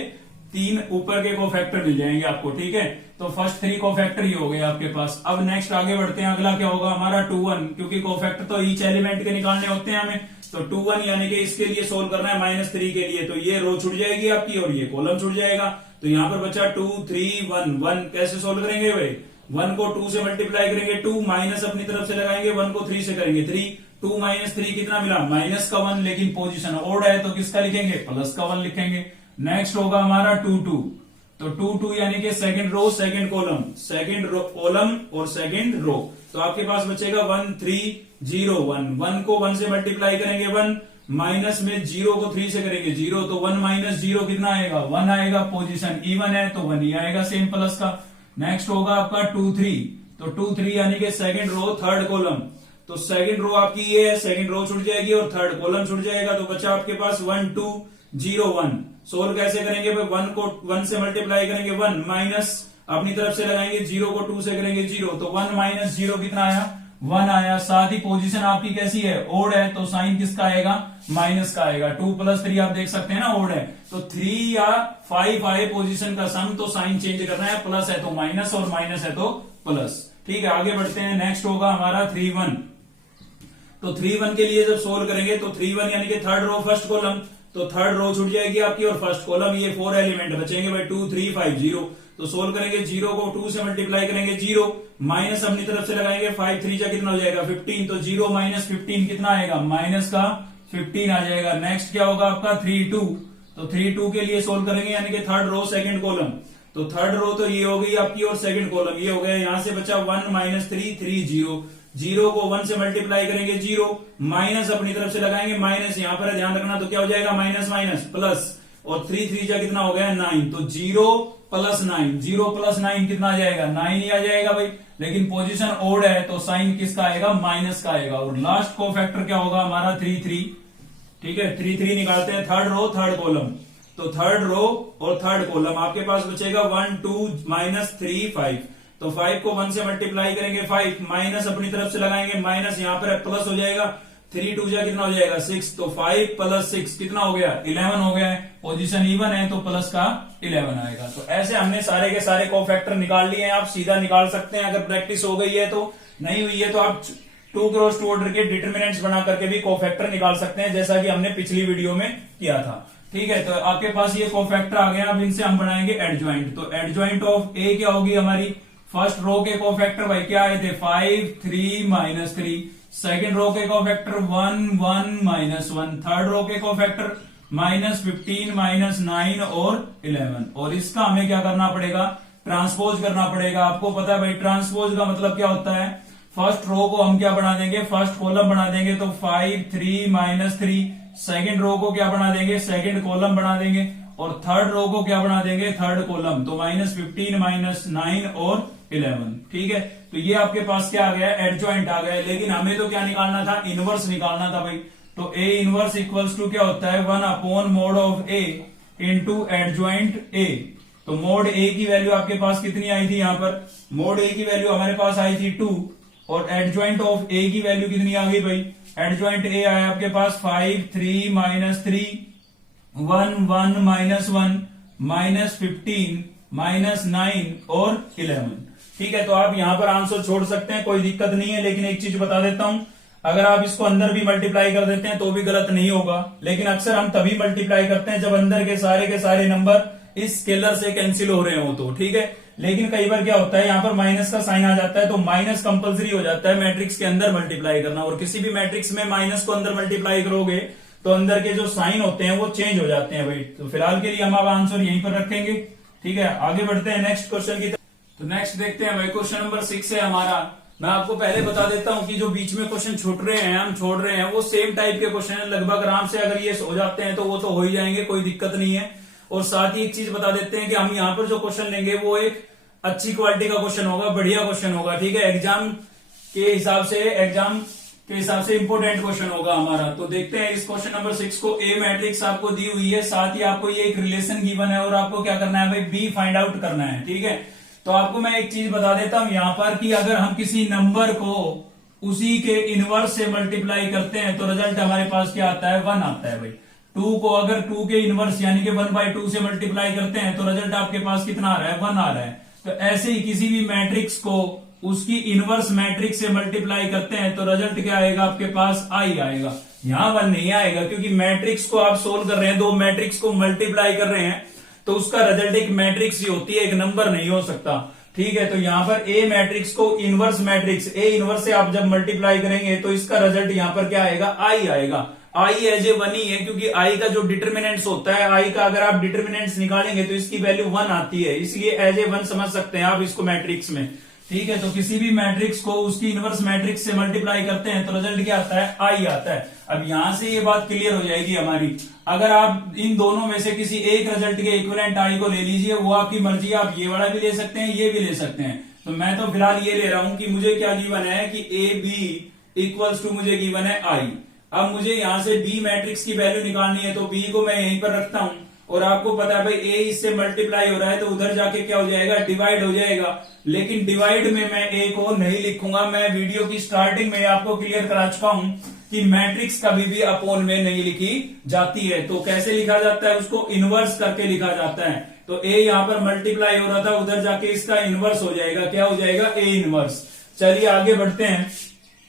3 ऊपर के कोफैक्टर मिल जाएंगे आपको, ठीक है। तो फर्स्ट 3 कोफैक्टर ही हो गए आपके पास। अब नेक्स्ट आगे बढ़ते हैं, अगला क्या होगा हमारा 2 1, क्योंकि कोफैक्टर तो ईच एलिमेंट के निकालने होते हैं हमें। तो 2 1 यानी कि इसके लिए सोल्व करना है -3 के लिए, तो ये रो छूट जाएगी आपकी और ये कॉलम छूट जाएगा। तो यहाँ पर बचा 2 3 1 1। कैसे सोल्व करेंगे भाई, 1 को 2 से मल्टीप्लाई करेंगे 2, माइनस अपनी तरफ से लगाएंगे 1 को 3 से करेंगे 3, 2 - 3 कितना मिला माइनस का 1, लेकिन पोजीशन ओड है तो किसका लिखेंगे प्लस का 1 लिखेंगे। नेक्स्ट होगा हमारा 2 2, तो 2 2 यानी कि second row second column, second row column और सेकंड रो। तो आपके पास बचेगा 1 3 0 1, 1 को 1 से मल्टीप्लाई करेंगे 1, माइनस में 0 को 3 से करेंगे 0, तो 1 - 0 कितना आएगा 1 आएगा, पोजीशन इवन है तो 1 ही आएगा सेम प्लस का। नेक्स्ट होगा आपका 2 3, तो 2 3 यानी कि सेकंड रो थर्ड कॉलम, तो सेकंड रो आपकी ये है, सेकंड रो छूट जाएगी और थर्ड कॉलम छूट जाएगा। तो बचा आपके पास 1 2 0 1। सोल्व कैसे करेंगे भाई, 1 को 1 से मल्टीप्लाई करेंगे 1, माइनस अपनी तरफ से लगाएंगे 0 को 2 से करेंगे 0, तो 1 - 0 कितना आया 1 आया। साथ ही पोजीशन आपकी कैसी है ओड है, तो साइन किसका आएगा माइनस का आएगा। 2 + 3 आप देख सकते हैं ना ओड है, तो 3 या 5 आए पोजीशन का सम, तो साइन चेंज करना है, प्लस है तो माइनस और माइनस है तो प्लस, ठीक है। आगे बढ़ते हैं, नेक्स्ट होगा हमारा 3 1, तो 3 1 के लिए जब सोल्व करेंगे तो 3 1 यानी कि थर्ड रो फर्स्ट कॉलम, तो थर्ड रो छूट जाएगी आपकी और फर्स्ट कॉलम, ये 4 एलिमेंट बचेंगे भाई 2 3 5 0। तो सोल्व करेंगे 0 को 2 से मल्टीप्लाई करेंगे 0, माइनस अपनी तरफ से लगाएंगे 5 3 जा कितना हो जाएगा 15, तो 0 - 15 कितना आएगा माइनस का 15 आ जाएगा। नेक्स्ट क्या होगा आपका 3 2, तो 3 2 के लिए सोल्व करेंगे यानी कि थर्ड रो सेकंड कॉलम, तो थर्ड रो तो ये हो गई आपकी और सेकंड कॉलम ये हो गया। यहां से बचा 1 - 3 3 0, 0 को 1 से मल्टीप्लाई करेंगे 0, माइनस अपनी तरफ से लगाएंगे माइनस, यहां पर ध्यान रखना, तो क्या हो जाएगा माइनस माइनस प्लस, और 3 3 जा कितना हो गया 9, तो 0 + 9, 0 + 9 कितना आ जाएगा 9 ही आ जाएगा भाई, लेकिन पोजीशन ओड है तो साइन किसका आएगा माइनस का आएगा। और लास्ट कोफैक्टर क्या होगा हमारा 3 3, ठीक है 3 3 निकालते हैं, थर्ड रो थर्ड कॉलम, तो थर्ड रो और थर्ड कॉलम आपके पास बचेगा 1 2 - 3 5, तो 5 को 1 से मल्टीप्लाई करेंगे 5, माइनस अपनी तरफ से लगाएंगे माइनस, यहां पर प्लस हो जाएगा 3 2 जा कितना हो जाएगा 6, तो 5 + 6 कितना हो गया 11 हो गया है, पोजीशन इवन है तो प्लस का 11 आएगा। तो ऐसे हमने सारे के सारे कोफैक्टर निकाल लिए हैं, आप सीधा निकाल सकते हैं, अगर प्रैक्टिस हो गई है तो, नहीं हुई है तो आप 2 क्रॉस 2 ऑर्डर के डिटरमिनेंट्स बना करके भी कोफैक्टर निकाल सकते हैं, जैसा कि हमने पिछली वीडियो में किया था, ठीक है। तो आपके पास ये कोफैक्टर आ गया, अब इनसे हम बनाएंगे एडजॉइंट। तो एडजॉइंट ऑफ ए क्या होगी हमारी, फर्स्ट रो के कोफैक्टर भाई क्या आए थे 5 3 - 3, सेकंड रो के कोफैक्टर 1 1 - 1, थर्ड रो के कोफैक्टर -15 - 9 और 11, और इसका हमें क्या करना पड़ेगा ट्रांसपोज करना पड़ेगा। आपको पता है भाई ट्रांसपोज का मतलब क्या होता है, फर्स्ट रो को हम क्या बना देंगे फर्स्ट कॉलम बना देंगे, तो 5 3 - 3, सेकंड रो को क्या बना देंगे सेकंड कॉलम बना देंगे, और थर्ड रो को क्या बना देंगे थर्ड कॉलम, तो -15 - 9 और 11, ठीक है। तो ये आपके पास क्या आ गया एडजॉइंट आ गया, लेकिन हमें तो क्या निकालना था इनवर्स निकालना था भाई। तो ए इनवर्स इक्वल्स टू क्या होता है 1/mod of A into adjoint ए। तो मोड ए की वैल्यू आपके पास कितनी आई थी, यहां पर मोड ए की वैल्यू हमारे पास आई थी 2, और एडजॉइंट ऑफ ए की वैल्यू कितनी आ गई भाई, एडजॉइंट ए आया आपके पास 5 3 - 3 1 1 - 1 -15 - 9 और 11, ठीक है। तो आप यहां पर आंसर छोड़ सकते हैं, कोई दिक्कत नहीं है, लेकिन एक चीज बता देता हूं, अगर आप इसको अंदर भी मल्टीप्लाई कर देते हैं तो भी गलत नहीं होगा, लेकिन अक्सर हम तभी मल्टीप्लाई करते हैं जब अंदर के सारे नंबर इस स्केलर से कैंसिल हो रहे हो, तो ठीक है। लेकिन कई बार क्या होता है यहाँ पर माइनस का साइन आ जाता है, तो माइनस कंपलसरी हो जाता है मैट्रिक्स के अंदर मल्टीप्लाई करना, और किसी भी मैट्रिक्स में माइनस को अंदर मल्टीप्लाई करोगे तो अंदर के जो साइन होते हैं वो चेंज हो जाते हैं भाई। तो फिलहाल के लिए हम अब आंसर यहीं पर रखेंगे, ठीक है। आगे बढ़ते हैं नेक्स्ट क्वेश्चन की। तो नेक्स्ट देखते हैं भाई, क्वेश्चन नंबर 6 है हमारा। मैं आपको पहले बता देता हूं कि जो बीच में क्वेश्चन छूट रहे हैं हम छोड़ रहे हैं वो सेम टाइप के क्वेश्चन है लगभग, आराम से अगर ये हो जाते हैं तो वो तो हो ही जाएंगे, कोई दिक्कत नहीं है। और साथ ही एक चीज बता देते हैं कि हम यहाँ पर जो क्वेश्चन लेंगे वो एक अच्छी क्वालिटी का क्वेश्चन होगा, बढ़िया क्वेश्चन होगा, ठीक है। एग्जाम के हिसाब से इंपोर्टेंट क्वेश्चन होगा हमारा। तो देखते हैं इस क्वेश्चन नंबर 6 को। ए मैट्रिक्स आपको दी हुई है, साथ ही आपको ये एक रिलेशन गिवन है और आपको क्या करना है भाई बी फाइंड आउट करना है, ठीक है। तो आपको मैं एक चीज बता देता हूं यहाँ पर कि अगर हम किसी नंबर को उसी के इनवर्स से मल्टीप्लाई करते हैं तो रिजल्ट हमारे पास क्या आता है 1 आता है भाई। 2 को अगर 2 के इनवर्स यानी कि 1/2 से मल्टीप्लाई करते हैं तो रिजल्ट आपके पास कितना आ रहा है, 1 आ रहा है। तो ऐसे ही किसी भी मैट्रिक्स को उसकी इनवर्स मैट्रिक्स से मल्टीप्लाई करते हैं तो रिजल्ट क्या आएगा आपके पास, आई आएगा। यहां 1 नहीं आएगा क्योंकि मैट्रिक्स को आप सोल्व कर रहे हैं, दो मैट्रिक्स को मल्टीप्लाई कर रहे हैं, तो उसका रिजल्ट एक मैट्रिक्स ही होती है, एक नंबर नहीं हो सकता। ठीक है, तो यहां पर ए मैट्रिक्स को इनवर्स मैट्रिक्स ए इनवर्स से आप जब मल्टीप्लाई करेंगे तो इसका रिजल्ट यहां पर क्या आएगा, आई आएगा। आई एज ए 1 ही है क्योंकि आई का जो डिटर्मिनेंट्स होता है, आई का अगर आप डिटर्मिनेंट्स निकालेंगे तो इसकी वैल्यू 1 आती है, इसलिए एज ए 1 समझ सकते हैं आप इसको मैट्रिक्स में। ठीक है, तो किसी भी मैट्रिक्स को उसकी इनवर्स मैट्रिक्स से मल्टीप्लाई करते हैं तो रिजल्ट क्या आता है, आई आता है। अब यहां से ये बात क्लियर हो जाएगी हमारी। अगर आप इन दोनों में से किसी एक रिजल्ट के इक्विवेलेंट आई को ले लीजिए, वो आपकी मर्जी, आप ये वाला भी ले सकते हैं, ये भी ले सकते हैं। तो मैं तो फिलहाल ये ले रहा हूं कि मुझे क्या गिवन है कि ए बी इक्वल्स टू मुझे गिवन है आई। अब मुझे यहां से बी मैट्रिक्स की वैल्यू निकालनी है, तो बी को मैं यहीं पर रखता हूं, और आपको पता है भाई ए इससे मल्टीप्लाई हो रहा है तो उधर जाके क्या हो जाएगा, डिवाइड हो जाएगा। लेकिन डिवाइड में मैं ए को नहीं लिखूंगा, मैं वीडियो की स्टार्टिंग में आपको क्लियर करा चुका हूं कि मैट्रिक्स कभी भी अपोन में नहीं लिखी जाती है। तो कैसे लिखा जाता है, उसको इनवर्स करके लिखा जाता है। तो ए यहां पर मल्टीप्लाई हो रहा था, उधर जाके इसका इनवर्स हो जाएगा, क्या हो जाएगा, ए इनवर्स। चलिए आगे बढ़ते हैं।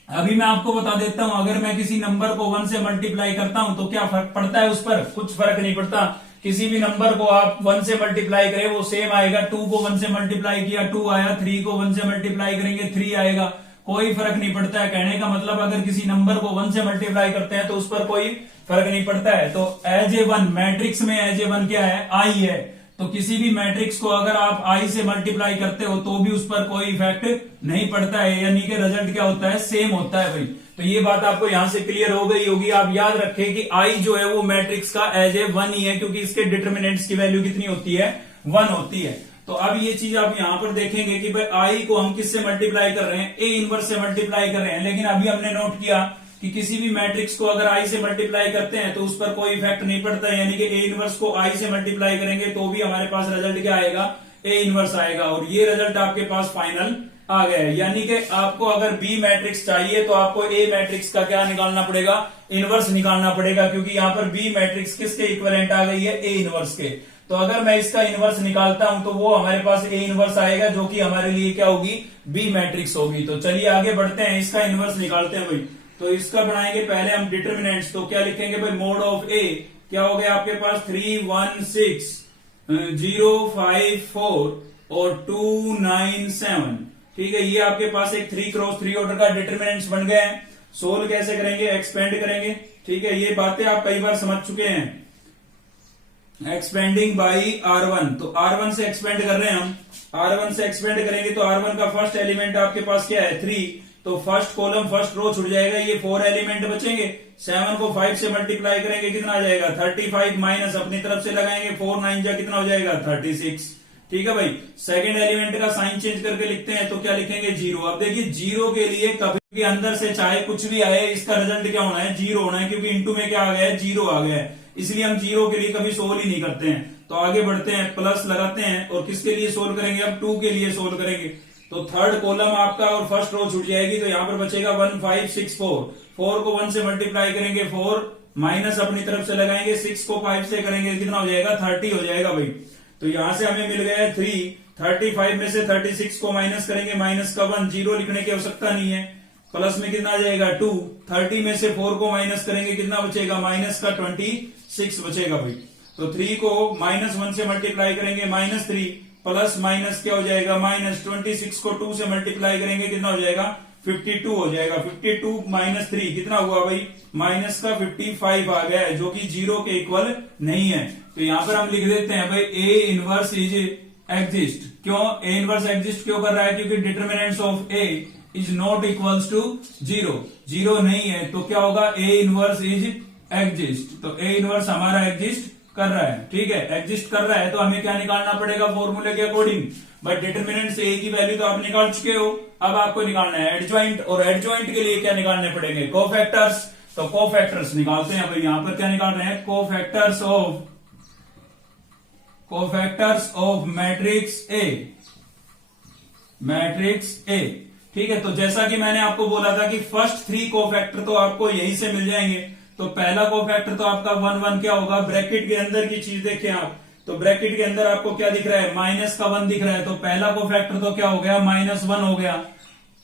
अभी मैं आपको बता देता हूं, अगर मैं किसी नंबर को 1 से मल्टीप्लाई करता हूं तो क्या फर्क पड़ता है उस पर, कुछ फर्क नहीं पड़ता। किसी भी नंबर को आप 1 से मल्टीप्लाई करें वो सेम आएगा। 2 को 1 से मल्टीप्लाई किया 2 आया, 3 को 1 से मल्टीप्लाई करेंगे 3 आएगा, कोई फर्क नहीं पड़ता है। कहने का मतलब अगर किसी नंबर को 1 से मल्टीप्लाई करते हैं तो उस पर कोई फर्क नहीं पड़ता है। तो एज ए 1 मैट्रिक्स में एज ए 1 क्या है, आई है। तो किसी भी मैट्रिक्स को अगर आप आई से मल्टीप्लाई करते हो तो भी उस पर कोई इफेक्ट नहीं पड़ता है, यानी कि रिजल्ट क्या होता है, सेम होता है भाई। तो ये बात आपको यहां से क्लियर हो गई होगी। आप याद रखें कि आई जो है वो मैट्रिक्स का एज ए 1 ही है, क्योंकि इसके डिटर्मिनेंट्स की वैल्यू कितनी होती है, 1 होती है। तो अब ये चीज आप यहां पर देखेंगे कि भाई आई को हम किससे मल्टीप्लाई कर रहे हैं, ए इनवर्स से मल्टीप्लाई कर रहे हैं। लेकिन अभी हमने नोट किया कि किसी भी मैट्रिक्स को अगर आई से मल्टीप्लाई करते हैं तो उस पर कोई इफेक्ट नहीं पड़ता है, यानी कि ए इनवर्स को आई से मल्टीप्लाई करेंगे तो भी हमारे पास रिजल्ट क्या आएगा, ए इनवर्स आएगा। और ये रिजल्ट आपके पास फाइनल आ गया है। यानी कि आपको अगर बी मैट्रिक्स चाहिए तो आपको ए मैट्रिक्स का क्या निकालना पड़ेगा, इनवर्स निकालना पड़ेगा, क्योंकि यहाँ पर बी मैट्रिक्स किसके इक्विवेलेंट आ गई है, ए इनवर्स के। तो अगर मैं इसका इनवर्स निकालता हूं तो वो हमारे पास ए इनवर्स आएगा, जो कि हमारे लिए क्या होगी, बी मैट्रिक्स होगी। तो चलिए आगे बढ़ते हैं, इसका इनवर्स निकालते हैं भाई। तो इसका बनाएंगे पहले हम डिटर्मिनेंट्स। तो क्या लिखेंगे भाई, मोड ऑफ ए क्या हो गया आपके पास, 3 1 6 0 5 4 और 2 9 7। ठीक है, ये आपके पास एक 3 क्रॉस 3 ऑर्डर का डिटर्मिनेंट्स बन गए हैं। सोल्व कैसे करेंगे, एक्सपेंड करेंगे। ठीक है, ये बातें आप कई बार समझ चुके हैं। एक्सपेंडिंग बाई R1, तो R1 से एक्सपेंड कर रहे हैं हम। R1 से एक्सपेंड करेंगे तो R1 का फर्स्ट एलिमेंट आपके पास क्या है, 3। तो फर्स्ट कॉलम फर्स्ट रो छुट जाएगा, ये 4 एलिमेंट बचेंगे। 7 को 5 से मल्टीप्लाई करेंगे कितना आ जाएगा, 35 माइनस अपनी तरफ से लगाएंगे 4 9 जा कितना हो जाएगा, 36। ठीक है भाई, सेकंड एलिमेंट का साइन चेंज करके लिखते हैं, तो क्या लिखेंगे, 0। अब देखिए 0 के लिए कभी भी अंदर से चाहे कुछ भी आए, इसका रिजल्ट क्या होना है, 0 होना है, क्योंकि इंटू में क्या आ गया है, 0 आ गया है। इसलिए हम 0 के लिए कभी सोल्व ही नहीं करते हैं। तो आगे बढ़ते हैं, प्लस लगाते हैं और किसके लिए सोल्व करेंगे, अब 2 के लिए सोल्व करेंगे। तो थर्ड कॉलम आपका और फर्स्ट रो छूट जाएगी, तो यहां पर बचेगा 1 5 6 4। 4 को 1 से मल्टीप्लाई करेंगे 4 माइनस अपनी तरफ से लगाएंगे, 6 को 5 से करेंगे कितना हो जाएगा, 30 हो जाएगा भाई। तो यहां से हमें मिल गया 3। 35 में से 36 को माइनस करेंगे, माइनस का 1, 0 लिखने की आवश्यकता नहीं है। प्लस में कितना आ जाएगा 2। 30 में से 4 को माइनस करेंगे कितना बचेगा, माइनस का 26 बचेगा भाई। तो 3 को -1 से मल्टीप्लाई करेंगे -3, प्लस माइनस क्या हो जाएगा, माइनस 26 को 2 से मल्टीप्लाई करेंगे कितना हो जाएगा, 52 हो जाएगा। 52 माइनस 3 कितना हुआ भाई, माइनस का 55 आ गया है, जो कि 0 के इक्वल नहीं है। तो यहां पर हम लिख देते हैं भाई ए इनवर्स इज एग्जिस्ट। क्यों ए इनवर्स एग्जिस्ट क्यों कर रहा है, क्योंकि determinants of A is not equals to 0। 0 नहीं है तो क्या होगा, ए इनवर्स इज एग्जिस्ट। तो ए इनवर्स हमारा एग्जिस्ट कर रहा है। ठीक है, एग्जिस्ट कर रहा है तो हमें क्या निकालना पड़ेगा, फॉर्मूले के अकॉर्डिंग। बट डिटर्मिनेंट से ए की वैल्यू तो आप निकाल चुके हो, अब आपको निकालना है एडजॉइंट। और एडजॉइंट के लिए क्या निकालने पड़ेंगे, कोफैक्टर्स। तो कोफैक्टर्स निकालते हैं भाई। यहां पर क्या निकाल रहे हैं, cofactors of matrix A. Matrix A, ठीक है। तो जैसा कि मैंने आपको बोला था कि फर्स्ट 3 कोफैक्टर तो आपको यहीं से मिल जाएंगे। तो पहला कोफैक्टर तो आपका 1 1 क्या होगा, ब्रैकेट के अंदर की चीज देखें आप, तो ब्रैकेट के अंदर आपको क्या दिख रहा है, माइनस का 1 दिख रहा है, तो पहला कोफैक्टर तो क्या हो गया, -1 हो गया।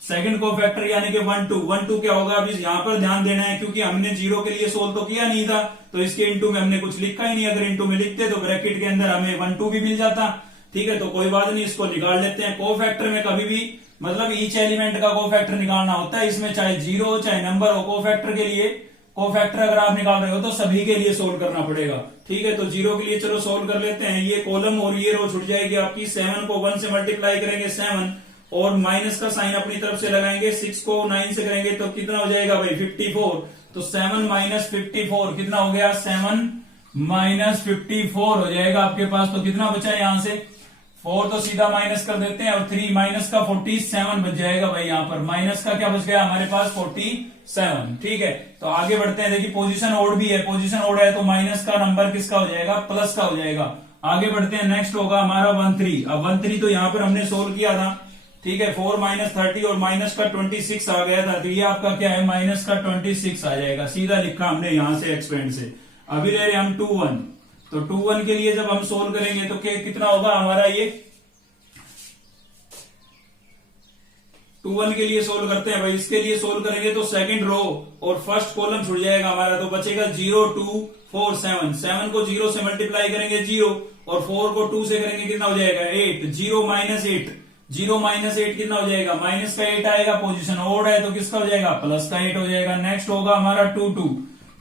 सेकंड कोफैक्टर यानी कि 1 2 1 2 क्या होगा, अभी यहां पर ध्यान देना है क्योंकि हमने जीरो के लिए सोल्व तो किया नहीं था, तो इसके इंटू में हमने कुछ लिखा ही नहीं, अगर इंटू में लिखते तो ब्रैकेट के अंदर हमें 1 2 भी मिल जाता। ठीक है, तो कोई बात नहीं, इसको निकाल लेते हैं। कोफैक्टर में कभी भी मतलब ईच एलिमेंट का कोफैक्टर निकालना होता है, इसमें चाहे जीरो हो चाहे नंबर हो, कोफैक्टर के लिए कोफैक्टर अगर आप निकाल रहे हो तो सभी के लिए सोल्व करना पड़ेगा। ठीक है, तो जीरो के लिए चलो सोल्व कर लेते हैं। ये कॉलम और ये रो छुट जाएगी आपकी, 7 को 1 से मल्टीप्लाई करेंगे 7 और माइनस का साइन अपनी तरफ से लगाएंगे, 6 को 9 से करेंगे तो कितना हो जाएगा भाई 54, तो 7 - 54 कितना हो गया, 7 - 54 हो जाएगा आपके पास। तो कितना बचा है यहाँ से 4 तो सीधा माइनस कर देते हैं और 3 माइनस का 47 बच जाएगा भाई, यहाँ पर माइनस का क्या बच गया हमारे पास 47। ठीक है, तो आगे बढ़ते हैं। देखिए पोजीशन ओड भी है, पोजीशन ओड है तो माइनस का नंबर किसका हो जाएगा, प्लस का हो जाएगा। आगे बढ़ते हैं, नेक्स्ट होगा हमारा 1 3। अब 1 3 तो यहाँ पर हमने सोल्व किया था। ठीक है, 4 - 30 और माइनस का 26 आ गया था, तो ये आपका क्या है, माइनस का 26 आ जाएगा, सीधा लिखा हमने यहां से एक्सपेंड से। अभी ले रहे हम 2 1, तो 2 1 के लिए जब हम सोल्व करेंगे तो कितना होगा हमारा, ये 2 1 के लिए सोल्व करते हैं भाई। इसके लिए सोल्व करेंगे तो सेकंड रो और फर्स्ट कॉलम छुट जाएगा हमारा, तो बचेगा 0 2 4 7। 7 को 0 से मल्टीप्लाई करेंगे 0 और 4 को 2 से करेंगे कितना हो जाएगा 8। 0 - 8, 0 - 8 कितना हो जाएगा, माइनस का 8 आएगा, पोजीशन ओड है तो किसका हो जाएगा, प्लस का 8 हो जाएगा। नेक्स्ट होगा हमारा 2 2,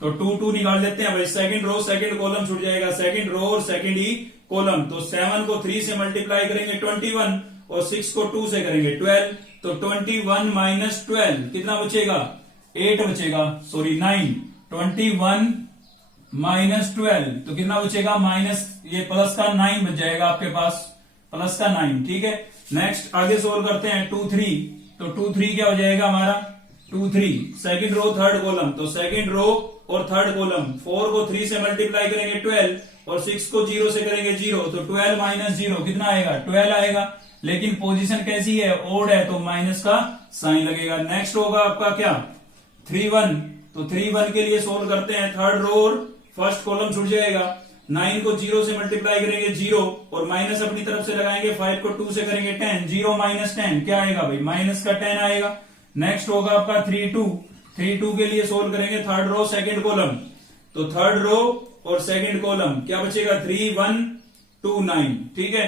तो 2 2 निकाल लेते हैं भाई। सेकंड रो सेकंड कॉलम छूट जाएगा, सेकंड रो और सेकंड ही कॉलम, तो 7 को 3 से मल्टीप्लाई करेंगे 21 और 6 को 2 से करेंगे 12, तो 21 - 12 कितना बचेगा, 8 बचेगा, सॉरी 9। 21 - 12 तो कितना बचेगा, माइनस ये प्लस का 9 बच जाएगा आपके पास, प्लस का 9। ठीक है, नेक्स्ट आगे सोल्व करते हैं 2 3, तो 2 3 क्या हो जाएगा हमारा, 2 3 सेकंड रो थर्ड कॉलम, तो सेकंड रो और थर्ड कॉलम, 4 को 3 से मल्टीप्लाई करेंगे 12 और 6 को 0 से करेंगे 0, तो 12 - 0 कितना आएगा, 12 आएगा। लेकिन पोजीशन कैसी है, ओड है तो माइनस का साइन लगेगा। नेक्स्ट होगा आपका क्या 3 1, तो 3 1 के लिए सोल्व करते हैं। थर्ड रो और फर्स्ट कॉलम छूट जाएगा, 9 को 0 से मल्टीप्लाई करेंगे 0 और माइनस अपनी तरफ से लगाएंगे, 5 को 2 से करेंगे 10, 0 - 10 क्या आएगा भाई, माइनस का 10 आएगा। नेक्स्ट होगा आपका 3 2, 3 2 के लिए सोल्व करेंगे थर्ड रो सेकंड कॉलम, तो थर्ड रो और सेकंड कॉलम क्या बचेगा, 3 1 2 9। ठीक है,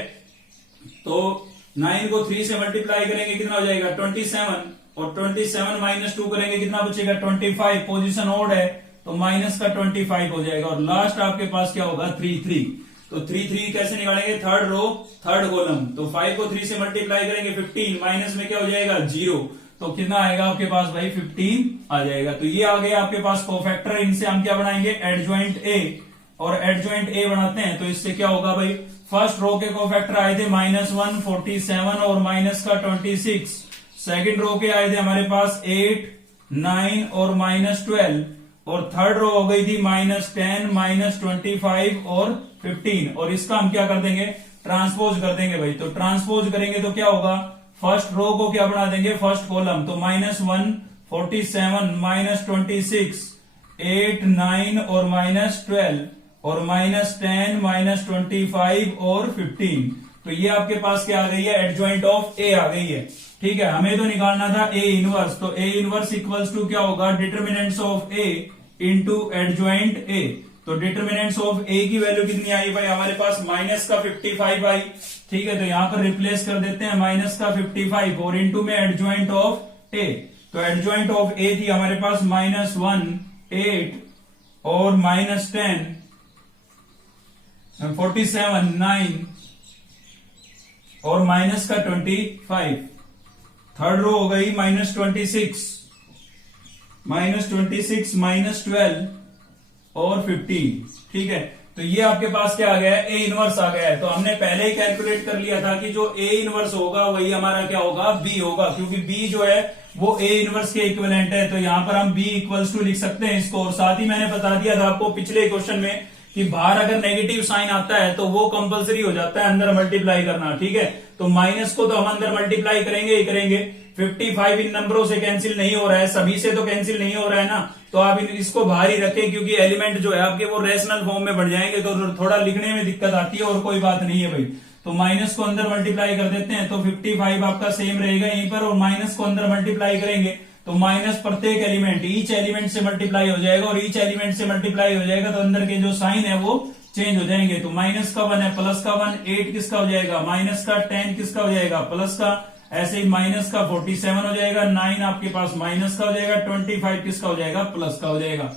तो 9 को 3 से मल्टीप्लाई करेंगे कितना हो जाएगा 27 और 27 - 2 करेंगे कितना बचेगा 25, पोजीशन ओड है तो माइनस का 25 हो जाएगा। और लास्ट आपके पास क्या होगा 3 3, तो 3 3 कैसे निकालेंगे, थर्ड रो थर्ड कॉलम, तो 5 को 3 से मल्टीप्लाई करेंगे 15, माइनस में क्या हो जाएगा 0, तो कितना आएगा आपके पास भाई 15 आ जाएगा। तो ये आ गया आपके पास कोफैक्टर, इनसे हम क्या बनाएंगे एडजॉइंट ए, और एडजॉइंट ए बनाते हैं तो इससे क्या होगा भाई, फर्स्ट रो के कोफैक्टर आए थे -1 47 और माइनस का 26, सेकंड रो के आए थे हमारे पास 8 9 और -12, और थर्ड रो हो गई थी -10 -25 और 15, और इसका हम क्या कर देंगे ट्रांसपोज कर देंगे भाई। तो ट्रांसपोज करेंगे तो क्या होगा, फर्स्ट रो को क्या बना देंगे फर्स्ट कॉलम, तो -1 47 -26 8 9 और -12 और -10 -25 और 15, तो ये आपके पास क्या आ गई है, एडजॉइंट ऑफ ए आ गई है। ठीक है, हमें तो निकालना था ए इनवर्स, तो ए इनवर्स इक्वल्स टू क्या होगा, determinants of A into adjoint ए। तो डिटर्मिनेंट्स ऑफ ए की वैल्यू कितनी आई भाई हमारे पास, माइनस का 55 आई। ठीक है, तो यहां पर रिप्लेस कर देते हैं माइनस का 55 और इंटू में एडजॉइंट ऑफ ए, तो एडजॉइंट ऑफ ए थी हमारे पास -1 8 और -10 47 9 और माइनस का 25। थर्ड रो हो गई -26 -12 और 15। ठीक है, तो ये आपके पास क्या आ गया है, ए इनवर्स आ गया है। तो हमने पहले ही कैलकुलेट कर लिया था कि जो ए इनवर्स होगा वही हमारा क्या होगा, बी होगा, क्योंकि बी जो है वो ए इनवर्स के इक्विवेलेंट है। तो यहां पर हम बी इक्वल्स टू लिख सकते हैं इसको। और साथ ही मैंने बता दिया था आपको पिछले क्वेश्चन में कि बाहर अगर नेगेटिव साइन आता है तो वो कंपलसरी हो जाता है अंदर मल्टीप्लाई करना। ठीक है, तो माइनस को तो हम अंदर मल्टीप्लाई करेंगे ही करेंगे, 55 इन नंबरों से कैंसिल नहीं हो रहा है, सभी से तो कैंसिल नहीं हो रहा है ना, तो आप इसको बाहर ही रखें, क्योंकि एलिमेंट जो है आपके वो रेशनल फॉर्म में बढ़ जाएंगे तो थोड़ा लिखने में दिक्कत आती है, और कोई बात नहीं है भाई। तो माइनस को अंदर मल्टीप्लाई कर देते हैं, तो 55 आपका सेम रहेगा यहीं पर, और माइनस को अंदर मल्टीप्लाई करेंगे तो माइनस प्रत्येक एलिमेंट, ईच एलिमेंट से मल्टीप्लाई हो जाएगा, और ईच एलिमेंट से मल्टीप्लाई हो जाएगा तो अंदर के जो साइन है वो चेंज हो जाएंगे। तो माइनस का 1 है, प्लस का 1, 8 किसका हो जाएगा, माइनस का 10 किसका हो जाएगा, प्लस का, ऐसे ही माइनस का 47 हो जाएगा, 9 आपके पास माइनस का हो जाएगा, 25 किसका हो जाएगा, प्लस का हो जाएगा,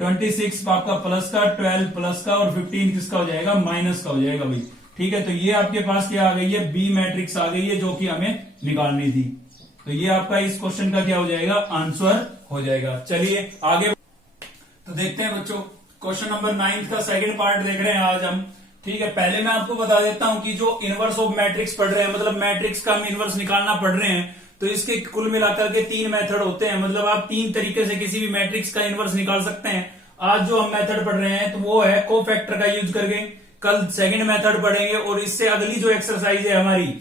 26 आपका प्लस का, 12 प्लस का, और 15 किसका हो जाएगा, माइनस का हो जाएगा भाई। ठीक है, तो ये आपके पास क्या आ गई है, बी मैट्रिक्स आ गई है, जो कि हमें निकालनी थी। तो ये आपका इस क्वेश्चन का क्या हो जाएगा, आंसर हो जाएगा। चलिए आगे तो देखते हैं बच्चों, क्वेश्चन नंबर 9 का सेकंड पार्ट देख रहे हैं आज हम। ठीक है, पहले मैं आपको बता देता हूं कि जो इनवर्स ऑफ मैट्रिक्स पढ़ रहे हैं, मतलब मैट्रिक्स का हम इनवर्स निकालना पढ़ रहे हैं, तो इसके कुल मिलाकर के 3 मेथड होते हैं, मतलब आप 3 तरीके से किसी भी मैट्रिक्स का इनवर्स निकाल सकते हैं। आज जो हम मेथड पढ़ रहे हैं तो वो है कोफैक्टर का यूज करके, कल सेकंड मेथड पढ़ेंगे, और इससे अगली जो एक्सरसाइज है हमारी,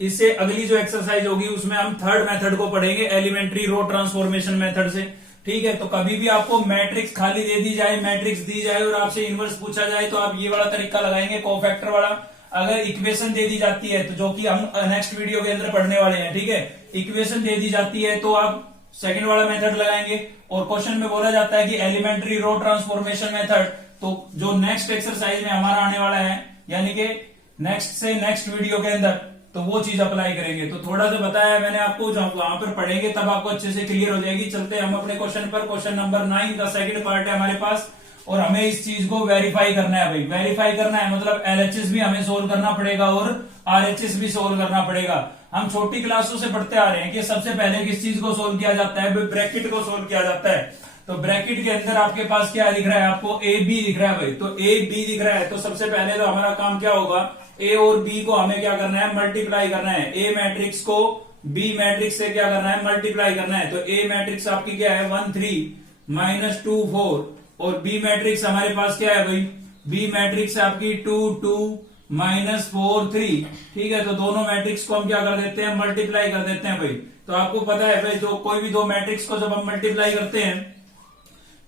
इससे अगली जो एक्सरसाइज होगी उसमें हम थर्ड मेथड को पढ़ेंगे, एलिमेंट्री रो ट्रांसफॉर्मेशन मेथड से। ठीक है, तो कभी भी आपको मैट्रिक्स खाली दे दी जाए, मैट्रिक्स दी जाए और आपसे इनवर्स पूछा जाए, तो आप ये वाला तरीका लगाएंगे, कोफैक्टर वाला। अगर इक्वेशन दे दी जाती है, तो जो कि हम नेक्स्ट वीडियो के अंदर पढ़ने वाले हैं, ठीक है, इक्वेशन दे दी जाती है तो आप सेकंड वाला मेथड लगाएंगे, और क्वेश्चन में बोला जाता है कि एलिमेंट्री रो ट्रांसफॉर्मेशन मेथड, तो जो नेक्स्ट एक्सरसाइज में हमारा आने वाला है, यानी कि नेक्स्ट से नेक्स्ट वीडियो के अंदर, तो वो चीज अप्लाई करेंगे। तो थोड़ा सा बताया मैंने आपको, जब वहां पर पढ़ेंगे तब आपको अच्छे से क्लियर हो जाएगी। चलते हैं हम अपने क्वेश्चन पर। क्वेश्चन नंबर 9 का सेकंड पार्ट है हमारे पास, और हमें इस चीज को वेरीफाई करना है भाई। वेरीफाई करना है मतलब एलएचएस भी हमें सोल्व करना पड़ेगा और आरएचएस भी सोल्व करना पड़ेगा। हम छोटी क्लासों से पढ़ते आ रहे हैं कि सबसे पहले किस चीज को सोल्व किया जाता है, ब्रैकेट को सोल्व किया जाता है। तो ब्रैकेट के अंदर आपके पास क्या दिख रहा है, आपको ए बी दिख रहा है भाई, तो ए बी दिख रहा है, तो सबसे पहले तो हमारा काम क्या होगा, ए और बी को हमें क्या करना है, मल्टीप्लाई करना है। ए मैट्रिक्स को बी मैट्रिक्स से क्या करना है, मल्टीप्लाई करना है। तो ए मैट्रिक्स आपकी क्या है, 1 3 -2 4, और बी मैट्रिक्स हमारे पास क्या है भाई, बी मैट्रिक्स आपकी 2 2 -4 3। ठीक है, तो दोनों मैट्रिक्स को हम क्या कर देते हैं, मल्टीप्लाई कर देते हैं भाई। तो आपको पता है भाई, जो कोई भी दो मैट्रिक्स को जब हम मल्टीप्लाई करते हैं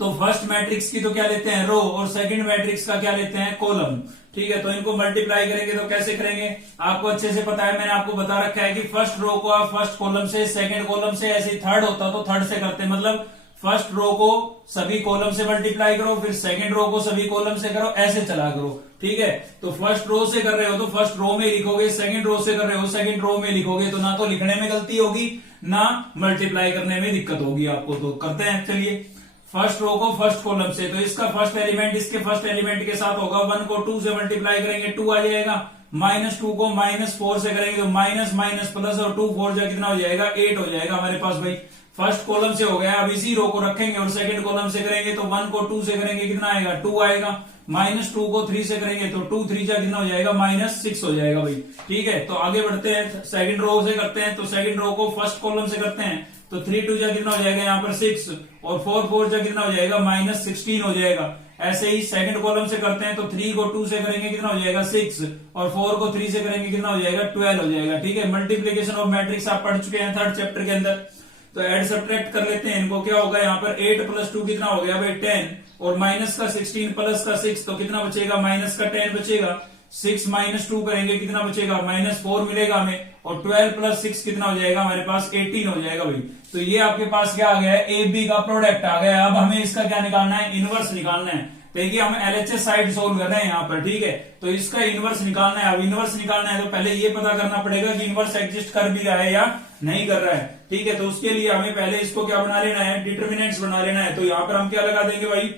तो फर्स्ट मैट्रिक्स की तो क्या लेते हैं, रो, और सेकंड मैट्रिक्स का क्या लेते हैं, कॉलम। ठीक है, तो इनको मल्टीप्लाई करेंगे तो कैसे करेंगे, आपको अच्छे से पता है, मैंने आपको बता रखा है कि फर्स्ट रो को आप फर्स्ट कॉलम से, सेकंड कॉलम से, ऐसे थर्ड होता तो थर्ड से करते हैं। मतलब फर्स्ट रो को सभी कॉलम से मल्टीप्लाई करो, फिर सेकंड रो को सभी कॉलम से करो, ऐसे चला करो। ठीक है, तो फर्स्ट रो से कर रहे हो तो फर्स्ट रो में लिखोगे, सेकंड रो से कर रहे हो सेकंड रो में लिखोगे, तो ना तो लिखने में गलती होगी ना मल्टीप्लाई करने में दिक्कत होगी आपको। तो करते हैं, चलिए फर्स्ट रो को फर्स्ट कॉलम से, तो इसका फर्स्ट एलिमेंट इसके फर्स्ट एलिमेंट के साथ होगा, 1 को 2 से मल्टीप्लाई करेंगे 2 आ जाएगा, -2 को -4 से करेंगे तो माइनस माइनस प्लस, और 2 4 जा कितना हो जाएगा, 8 हो जाएगा हमारे पास भाई। फर्स्ट कॉलम से हो गया, अब इसी रो को रखेंगे और सेकंड कॉलम से करेंगे तो 1 को 2 से करेंगे कितना आएगा, 2 आएगा, -2 को 3 से करेंगे तो 2 3 जा कितना हो जाएगा, -6 हो जाएगा भाई। ठीक है, तो आगे बढ़ते हैं, सेकंड रो से करते हैं, तो सेकंड रो को फर्स्ट कॉलम से करते हैं, तो 3 2 जा कितना हो जाएगा यहाँ पर 6, और 4 4 जा कितना हो जाएगा, -16 हो जाएगा। ऐसे ही सेकंड कॉलम से करते हैं, तो 3 को 2 से करेंगे कितना हो जाएगा 6, और 4 को 3 से करेंगे कितना हो जाएगा 12 हो जाएगा। ठीक है, मल्टीप्लीकेशन ऑफ मैट्रिक्स आप पढ़ चुके हैं थर्ड चैप्टर के अंदर। तो एड सब्ट्रैक्ट कर लेते हैं इनको, क्या होगा यहाँ पर 8 + 2 कितना हो गया भाई 10, और माइनस का 16 प्लस का 6, तो कितना बचेगा, माइनस का 10 बचेगा। 6 - 2 करेंगे कितना बचेगा, -4 मिलेगा हमें, और 12 + 6 कितना हो जाएगा हमारे पास 18 हो जाएगा भाई। तो ये आपके पास क्या आ गया है, ए बी का प्रोडक्ट आ गया। अब हमें इसका क्या निकालना है, इनवर्स निकालना है। देखिए हम एलएचएस साइड सोल्व कर रहे हैं यहाँ पर, ठीक है, तो इसका इनवर्स निकालना है। अब इनवर्स निकालना है तो पहले ये पता करना पड़ेगा कि इनवर्स एग्जिस्ट कर भी रहा है या नहीं कर रहा है। ठीक है, तो उसके लिए हमें पहले इसको क्या बना लेना है, डिटर्मिनेंट्स बना लेना है। तो यहाँ पर हम क्या लगा देंगे भाई,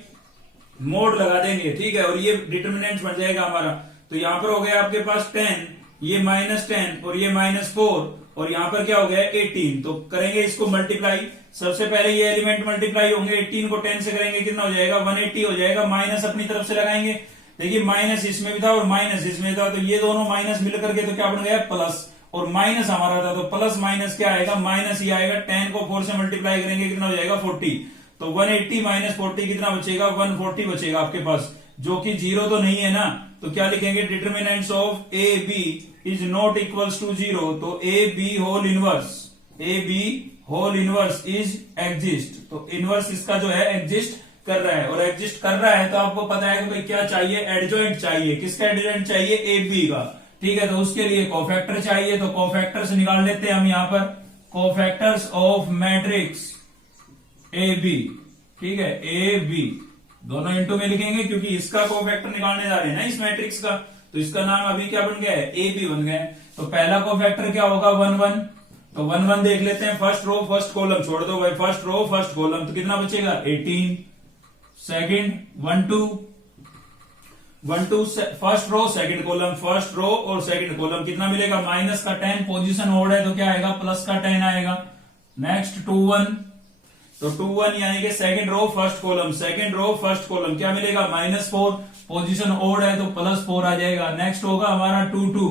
मोड लगा देंगे। ठीक है, और ये डिटर्मिनेंट्स बन जाएगा हमारा। तो यहाँ पर हो गया आपके पास 10, ये -10, और ये -4, और यहाँ पर क्या हो गया 18। तो करेंगे इसको मल्टीप्लाई, सबसे पहले ये एलिमेंट मल्टीप्लाई होंगे, 18 को 10 से करेंगे कितना हो जाएगा 180 हो जाएगा, माइनस अपनी तरफ से लगाएंगे। देखिए माइनस इसमें भी था और माइनस इसमें था, तो ये दोनों माइनस मिलकर के तो क्या बन गया प्लस, और माइनस हमारा था तो प्लस माइनस क्या आएगा, माइनस ही आएगा। 10 को 4 से मल्टीप्लाई करेंगे कितना हो जाएगा 40, तो 180 - 40 कितना बचेगा 140 बचेगा आपके पास, जो कि 0 तो नहीं है ना। तो क्या लिखेंगे, determinants of A B is not equals to 0। तो A B whole inverse, A B whole inverse is exist, तो इनवर्स इसका जो है एग्जिस्ट कर रहा है, और एग्जिस्ट कर रहा है तो आपको पता है कि भाई क्या चाहिए, एडजॉइंट चाहिए। किसका एडजॉइंट चाहिए, ए बी का। ठीक है, तो उसके लिए कोफैक्टर चाहिए, तो कोफैक्टर्स निकाल लेते हैं हम यहां पर, cofactors of matrix A B. ठीक है, ए बी दोनों इंटू में लिखेंगे क्योंकि इसका कोफैक्टर निकालने जा रहे हैं ना इस मैट्रिक्स का, तो इसका नाम अभी क्या बन गया है, ए बी बन गया है। तो पहला कोफैक्टर क्या होगा, 1 1, तो 1 1 देख लेते हैं, फर्स्ट रो फर्स्ट कॉलम छोड़ दो भाई, फर्स्ट रो फर्स्ट कॉलम, तो कितना बचेगा 18। Second 1 2 1 2 first row second column, first row और सेकंड कॉलम, कितना मिलेगा माइनस का 10, पोजीशन ओड है तो क्या आएगा प्लस का 10 आएगा। नेक्स्ट 2 1, तो 2 1 यानी कि second row first column, second row first column, क्या मिलेगा -4, पोजीशन ओड है तो +4 आ जाएगा। नेक्स्ट होगा हमारा 2 2,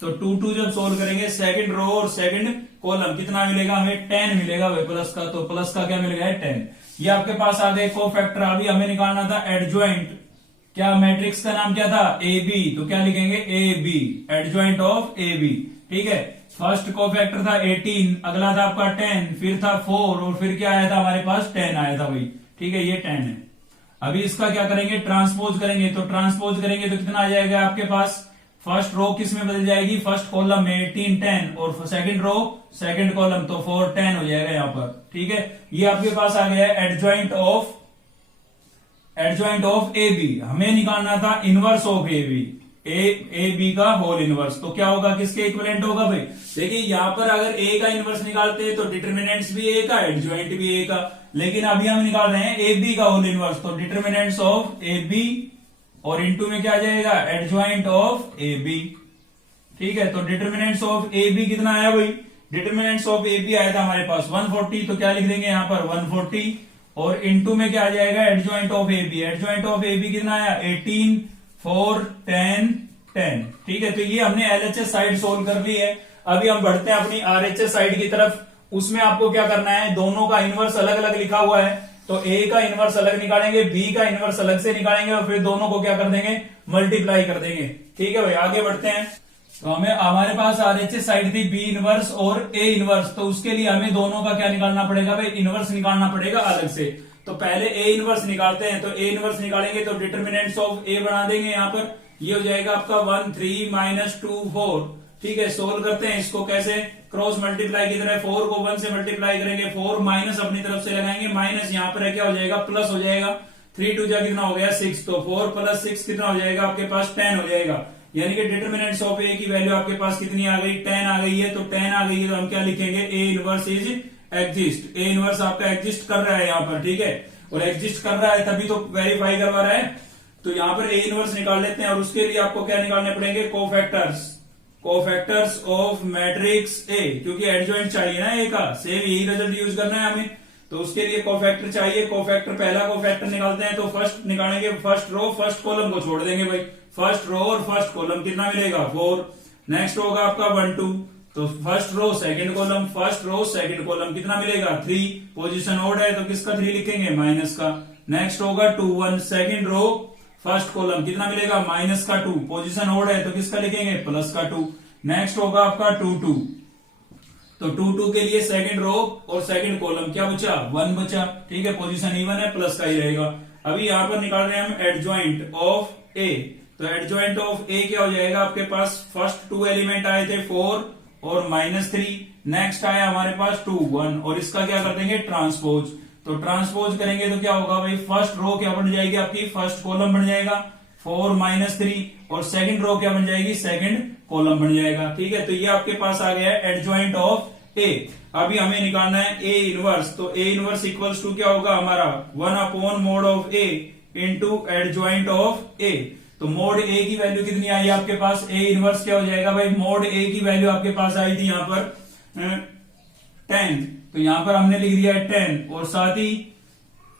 तो 2 2 जब सोल्व करेंगे सेकंड रो और सेकंड कॉलम, कितना मिलेगा हमें 10 मिलेगा भाई प्लस का, तो प्लस का क्या मिलेगा 10। ये आपके पास आ गए कोफैक्टर। अभी हमें निकालना था एडजॉइंट, क्या मैट्रिक्स का नाम क्या था, ए बी, तो क्या लिखेंगे A B, adjoint of A B. ठीक है, फर्स्ट कोफैक्टर था 18, अगला था आपका 10, फिर था 4 और फिर क्या आया था हमारे पास 10 आया था भाई। ठीक है, ये 10 है। अभी इसका क्या करेंगे, ट्रांसपोज करेंगे, तो ट्रांसपोज करेंगे तो कितना आ जाएगा आपके पास, फर्स्ट रो किस में बदल जाएगी, फर्स्ट कॉलम में 18 10, और सेकंड रो सेकंड कॉलम, तो 4 10 हो जाएगा यहाँ पर। ठीक है, ये आपके पास आ गया है एडजॉइंट ऑफ ए बी। हमें निकालना था inverse of A B, A B का होल इनवर्स, तो क्या होगा, किसके इक्विवेलेंट होगा भाई। देखिए यहाँ पर अगर ए का इनवर्स निकालते हैं तो डिटर्मिनेंट्स भी ए का, एडजॉइंट भी ए का, लेकिन अभी हम निकाल रहे हैं ए बी का होल इनवर्स, तो डिटर्मिनेंट्स ऑफ ए बी और इनटू में क्या आ जाएगा, एडजॉइंट ऑफ ए बी। ठीक है, तो डिटर्मिनेंट्स ऑफ ए बी कितना आया भाई, डिटर्मिनेंट्स ऑफ ए बी आया था हमारे पास 140, तो क्या लिख देंगे यहाँ पर 140, और इनटू में क्या आ जाएगा, adjoint of A B. Adjoint of A B कितना आया 18 4 10 10। ठीक है, तो ये हमने एलएचएस साइड सोल्व कर ली है। अभी हम बढ़ते हैं अपनी आरएचएस साइड की तरफ। उसमें आपको क्या करना है, दोनों का इनवर्स अलग अलग लिखा हुआ है, तो ए का इनवर्स अलग निकालेंगे, बी का इनवर्स अलग से निकालेंगे, और फिर दोनों को क्या कर देंगे, मल्टीप्लाई कर देंगे। ठीक है भाई, आगे बढ़ते हैं। तो हमें हमारे पास आरएचएस साइड थी बी इनवर्स और ए इनवर्स, तो उसके लिए हमें दोनों का क्या निकालना पड़ेगा भाई, इनवर्स निकालना पड़ेगा अलग से। तो पहले ए इनवर्स निकालते हैं, तो ए इनवर्स निकालेंगे तो डिटर्मिनेंट्स ऑफ ए बना देंगे यहाँ पर, ये हो जाएगा आपका 1 3 -2 4। ठीक है, सोल्व करते हैं इसको कैसे, क्रॉस मल्टीप्लाई की तरह 4 को 1 से मल्टीप्लाई करेंगे, 4 माइनस अपनी तरफ से लगाएंगे, माइनस यहाँ पर क्या हो जाएगा प्लस हो जाएगा, 3 2 जा कितना हो गया 6, तो 4 + 6 कितना हो जाएगा आपके पास 10 हो जाएगा। यानी कि डिटर्मिनेंट्स ऑफ ए की वैल्यू आपके पास कितनी आ गई, 10 आ गई है। तो 10 आ गई है तो हम क्या लिखेंगे, A inverse is exist. A inverse आपका एग्जिस्ट कर रहा है यहाँ पर। ठीक है, और एग्जिस्ट कर रहा है तभी तो वेरीफाई करवा रहा है, तो यहाँ पर ए इनवर्स निकाल लेते हैं। और उसके लिए आपको क्या निकालने पड़ेंगे, कोफैक्टर्स ऑफ मैट्रिक्स ए, क्योंकि एडजॉइंट चाहिए ना ए का, सेम यही रिजल्ट यूज करना है हमें, तो उसके लिए कोफैक्टर चाहिए। कोफैक्टर पहला कोफैक्टर निकालते हैं, तो फर्स्ट निकालेंगे फर्स्ट रो फर्स्ट कॉलम को छोड़ देंगे भाई, फर्स्ट रो और फर्स्ट कॉलम कितना मिलेगा 4। नेक्स्ट होगा आपका 1 2, तो first row second column, first row second column कितना मिलेगा 3, पोजीशन ओड है तो किसका 3 लिखेंगे माइनस का। नेक्स्ट होगा 2 1, सेकंड रो फर्स्ट कॉलम कितना मिलेगा -2, पोजीशन ओड है तो किसका लिखेंगे +2। नेक्स्ट होगा आपका 2 2, तो 2 2 के लिए सेकंड रो और सेकंड कॉलम क्या बचा 1 बचा। ठीक है, पोजीशन इवन है प्लस का ही रहेगा। अभी यहां पर निकाल रहे हैं हम एडजॉइंट ऑफ ए, तो एडजॉइंट ऑफ ए क्या हो जाएगा आपके पास, फर्स्ट 2 एलिमेंट आए थे 4 और -3, नेक्स्ट आया हमारे पास 2 1, और इसका क्या कर देंगे ट्रांसपोज। तो ट्रांसपोज करेंगे तो क्या होगा भाई, फर्स्ट रो क्या बन जाएगी आपकी, फर्स्ट कॉलम बन जाएगा 4 -3, और सेकंड रो क्या बन जाएगी, सेकंड कॉलम बन जाएगा। ठीक है, तो ये आपके पास आ गया है एडजॉइंट ऑफ ए। अभी हमें निकालना है ए इनवर्स, तो ए इनवर्स इक्वल्स टू क्या होगा हमारा 1/mod of A into adjoint of A. तो मोड ए की वैल्यू कितनी आई आपके पास, ए इनवर्स क्या हो जाएगा भाई, मोड ए की वैल्यू आपके पास आई थी यहाँ पर 10, तो यहां पर हमने लिख दिया है 10, और साथ ही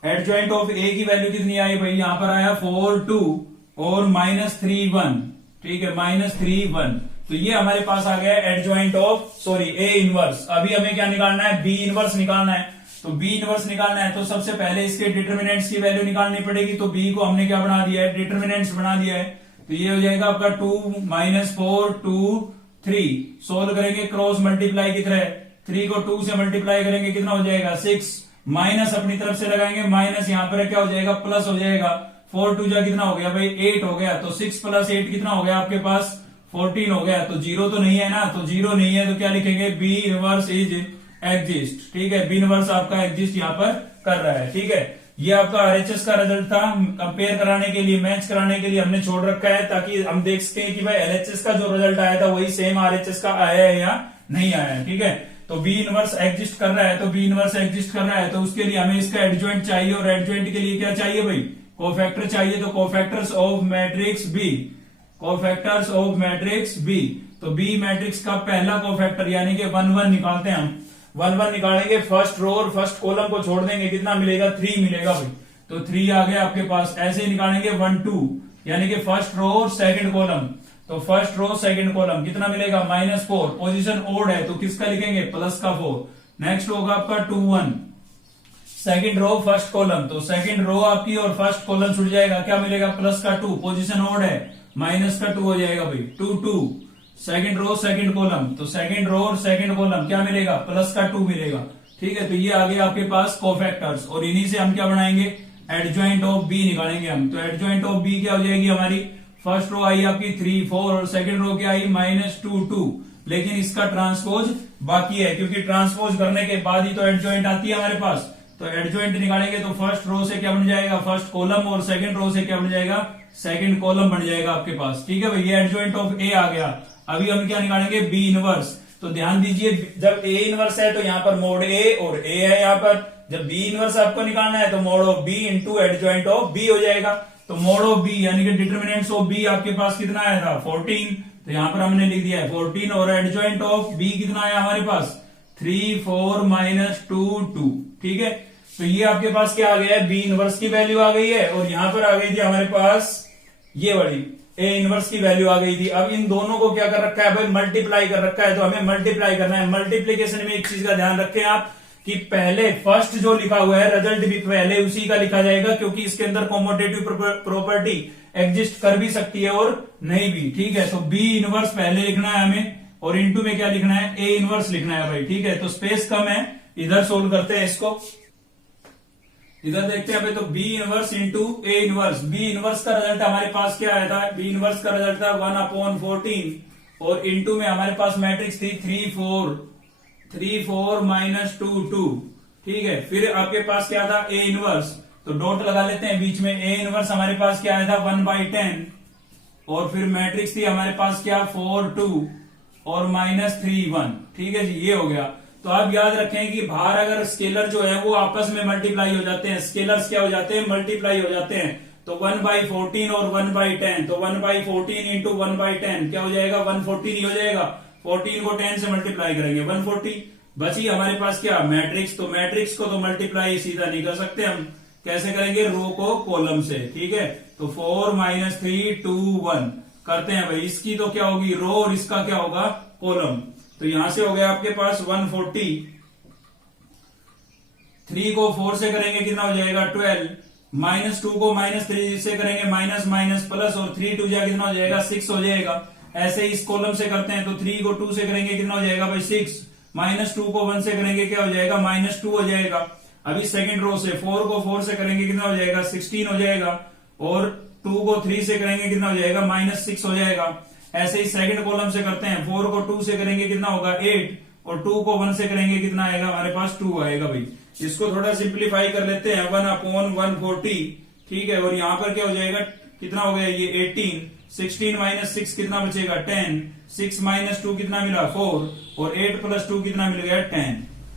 एडजॉइंट ऑफ ए की वैल्यू कितनी आई भाई, यहां पर आया 4 2 और -3 1। ठीक है, -3 1, तो ये हमारे पास आ गया एडजॉइंट ऑफ ए इनवर्स। अभी हमें क्या निकालना है, बी इनवर्स निकालना है। तो बी इनवर्स निकालना है तो सबसे पहले इसके डिटर्मिनेंट्स की वैल्यू निकालनी पड़ेगी, तो बी को हमने क्या बना दिया है, डिटर्मिनेंट्स बना दिया है। तो ये हो जाएगा आपका 2 -4 2 3, सोल्व करेंगे क्रॉस मल्टीप्लाई की तरह, 3 को 2 से मल्टीप्लाई करेंगे कितना हो जाएगा 6, माइनस अपनी तरफ से लगाएंगे, माइनस यहाँ पर क्या हो जाएगा प्लस हो जाएगा, 4 2 जा कितना हो गया भाई 8 हो गया, तो 6 प्लस 8 कितना हो गया आपके पास 14 हो गया। तो जीरो तो नहीं है ना, तो जीरो नहीं है तो क्या लिखेंगे बी इनवर्स इज एग्जिस्ट। ठीक है, बी इनवर्स आपका एग्जिस्ट यहाँ पर कर रहा है। ठीक है, ये आपका आरएचएस का रिजल्ट था। कंपेयर कराने के लिए, मैच कराने के लिए हमने छोड़ रखा है ताकि हम देख सकें कि भाई एलएचएस का जो रिजल्ट आया था वही सेम आरएचएस का आया है या नहीं आया है। ठीक है, तो बी इनवर्स एग्जिस्ट कर रहा है, तो बी इनवर्स एग्जिस्ट कर रहा है तो उसके लिए हमें इसका एडजॉइंट चाहिए, और एडजॉइंट के लिए क्या चाहिए भाई कोफैक्टर चाहिए। तो cofactors of matrix B, cofactors of matrix B, तो बी मैट्रिक्स का पहला कोफैक्टर यानी कि 1 1 निकालते हैं हम। 1 1 निकालेंगे, फर्स्ट रो और फर्स्ट कॉलम को छोड़ देंगे, कितना मिलेगा 3 मिलेगा भाई, तो 3 आ गया आपके पास। ऐसे निकालेंगे 1 2 यानी कि फर्स्ट रो और सेकंड कॉलम, तो फर्स्ट रो सेकंड कॉलम कितना मिलेगा -4, पोजीशन ओड है तो किसका लिखेंगे प्लस का 4। नेक्स्ट होगा आपका 2 1, सेकंड रो फर्स्ट कॉलम, तो सेकंड रो आपकी और फर्स्ट कॉलम छूट जाएगा, क्या मिलेगा प्लस का 2, पोजीशन ओड है माइनस का 2 हो जाएगा भाई। 2 2 सेकंड रो सेकंड कॉलम, तो सेकंड रो और सेकंड कॉलम क्या मिलेगा प्लस का 2 मिलेगा। ठीक है, तो ये आ गया आपके पास कोफैक्टर्स, और इन्हीं से हम क्या बनाएंगे एडजॉइंट ऑफ बी निकालेंगे हम। तो एडजॉइंट ऑफ बी क्या हो जाएगी हमारी, फर्स्ट रो आई आपकी 3 4 और सेकंड रो क्या आई -2 2, लेकिन इसका ट्रांसपोज बाकी है क्योंकि ट्रांसपोज करने के बाद ही तो एडजॉइंट आती है हमारे पास। तो एडजॉइंट निकालेंगे तो फर्स्ट रो से क्या बन जाएगा फर्स्ट कॉलम, और सेकंड रो से क्या बन जाएगा सेकंड कॉलम बन जाएगा आपके पास। ठीक है भाई, ये एडजॉइंट ऑफ ए आ गया। अभी हम क्या निकालेंगे बी इनवर्स, तो ध्यान दीजिए जब ए इनवर्स है तो यहाँ पर मोड ए और ए है यहाँ पर, जब बी इनवर्स आपको निकालना है तो mod of B into adjoint of B हो जाएगा। तो मोड ऑफ बी यानी कि डिटर्मिनेंट्स ऑफ बी आपके पास कितना आया था 14, तो यहाँ पर हमने लिख दिया है 14, और एडजॉइंट ऑफ बी कितना आया हमारे पास 3 4 -2 2। ठीक है, तो ये आपके पास क्या आ गया है बी इनवर्स की वैल्यू आ गई है, और यहां पर आ गई थी हमारे पास ये वाली ए इनवर्स की वैल्यू आ गई थी। अब इन दोनों को क्या कर रखा है भाई मल्टीप्लाई कर रखा है, तो हमें मल्टीप्लाई करना है। मल्टीप्लीकेशन में एक चीज का ध्यान रखें आप कि पहले फर्स्ट जो लिखा हुआ है रिजल्ट भी पहले उसी का लिखा जाएगा, क्योंकि इसके अंदर कॉमोटेटिव प्रॉपर्टी एग्जिस्ट कर भी सकती है और नहीं भी। ठीक है, तो बी इनवर्स पहले लिखना है हमें, और इनटू में क्या लिखना है ए इनवर्स लिखना है भाई। ठीक है, तो स्पेस कम है, इधर सोल्व करते हैं इसको। इधर देखते हैं भाई, तो B inverse into A inverse, B inverse का रिजल्ट हमारे पास क्या आया था, बी इनवर्स का रिजल्ट था 1/14, और इंटू में हमारे पास मैट्रिक्स थी 3 4 -2 2। ठीक है, फिर आपके पास क्या था ए इनवर्स, तो डॉट लगा लेते हैं बीच में। ए इनवर्स हमारे पास क्या आया था 1/10, और फिर मैट्रिक्स थी हमारे पास क्या 4 2 और -3 1। ठीक है जी, ये हो गया। तो आप याद रखें कि बाहर अगर स्केलर जो है वो आपस में मल्टीप्लाई हो जाते हैं, स्केलर्स क्या हो जाते हैं मल्टीप्लाई हो जाते हैं, तो 1/14 और 1/10, तो 1/14 इंटू 1/10 क्या हो जाएगा 140 ही हो जाएगा। 14 को 10 से मल्टीप्लाई करेंगे 140, बची हमारे पास क्या मैट्रिक्स, तो मैट्रिक्स को तो मल्टीप्लाई सीधा नहीं कर सकते हम, कैसे करेंगे रो को कॉलम से। ठीक है, तो 4 -3 2 1 करते हैं भाई, इसकी तो क्या होगी रो और इसका क्या होगा कॉलम। तो यहां से हो गया आपके पास 140, 3 को 4 से करेंगे कितना हो जाएगा 12, -2 को -3 से करेंगे माइनस माइनस प्लस, और 3 2 जा कितना हो जाएगा 6 हो जाएगा। ऐसे ही इस कॉलम से करते हैं, तो 3 को 2 से करेंगे कितना हो जाएगा भाई 6, -2 को 1 से करेंगे क्या हो जाएगा -2 हो जाएगा। अभी सेकंड रो से 4 को 4 से करेंगे कितना हो जाएगा 16 हो जाएगा, और 2 को 3 से करेंगे कितना हो जाएगा -6 हो जाएगा। ऐसे ही सेकंड कॉलम से करते हैं, 4 को 2 से करेंगे कितना होगा 8, और 2 को 1 से करेंगे कितना आएगा हमारे पास 2 आएगा भाई। इसको थोड़ा सिंप्लीफाई कर लेते हैं 1/140। ठीक है, और यहां पर क्या हो जाएगा कितना हो गया ये 18, 16 -6 कितना बचेगा 10, 6 -2 कितना मिला 4, और 8 + 2 कितना मिल गया 10।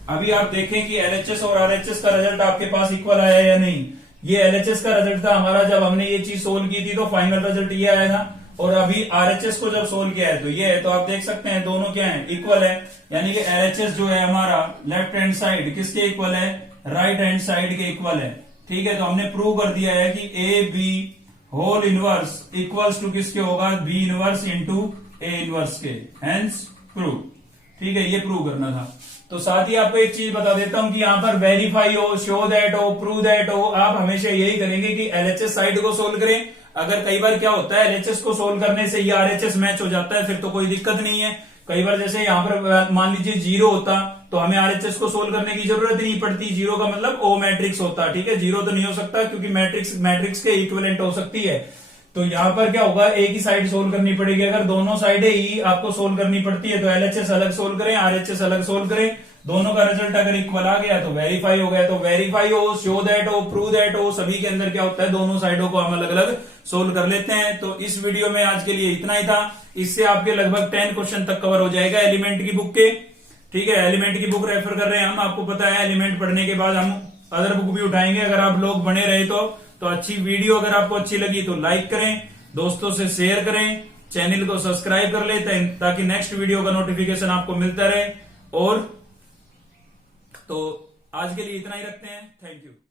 अभी आप देखें कि एलएचएस और आरएचएस का रिजल्ट आपके पास इक्वल आया या नहीं। ये एलएचएस का रिजल्ट था हमारा, जब हमने ये चीज सोल्व की थी तो फाइनल रिजल्ट ये आया था, और अभी आरएचएस को जब सोल्व किया है तो ये है, तो आप देख सकते हैं दोनों क्या है इक्वल है, यानी कि एलएचएस जो है हमारा लेफ्ट हैंड साइड किसके इक्वल है राइट हैंड साइड के इक्वल है। ठीक है, तो हमने प्रूव कर दिया है कि A B whole inverse equals to किसके होगा B inverse into A inverse के, हेंस प्रूव। ठीक है, ये प्रूव करना था। तो साथ ही आपको एक चीज बता देता हूं कि यहाँ पर वेरीफाई हो, शो दैट हो, प्रूव दैट हो, आप हमेशा यही करेंगे कि एलएचएस साइड को सोल्व करें। अगर कई बार क्या होता है एलएचएस को सोल्व करने से ये आरएचएस मैच हो जाता है, फिर तो कोई दिक्कत नहीं है, कई बार जैसे यहाँ पर मान लीजिए 0 होता तो हमें आरएचएस को सोल्व करने की जरूरत नहीं पड़ती। 0 का मतलब ओ मैट्रिक्स होता, ठीक है। 0 तो नहीं हो सकता क्योंकि मैट्रिक्स के इक्विवेलेंट हो सकती है। तो यहाँ पर क्या होगा, एक ही साइड सोल्व करनी पड़ेगी। अगर दोनों साइडें ही आपको सोल्व करनी पड़ती है तो एलएचएस अलग सोल्व करें, आरएचएस अलग सोल्व करें। दोनों का रिजल्ट अगर इक्वल आ गया तो वेरीफाई हो गया। तो वेरीफाई हो, शो दैट हो, प्रूव दैट हो, सभी के अंदर क्या होता है, दोनों साइडों को हम अलग अलग सोल्व कर लेते हैं। तो इस वीडियो में आज के लिए इतना ही था। इससे आपके लगभग 10 क्वेश्चन तक कवर हो जाएगा एलिमेंट की बुक के, ठीक है। एलिमेंट की बुक रेफर कर रहे हैं हम, आपको पता है एलिमेंट पढ़ने के बाद हम अदर बुक भी उठाएंगे। अगर आप लोग बने रहे तो अच्छी वीडियो अगर आपको अच्छी लगी तो लाइक करें, दोस्तों से शेयर करें, चैनल को सब्सक्राइब कर लेते हैं ताकि नेक्स्ट वीडियो का नोटिफिकेशन आपको मिलता रहे। और तो आज के लिए इतना ही रखते हैं। Thank you.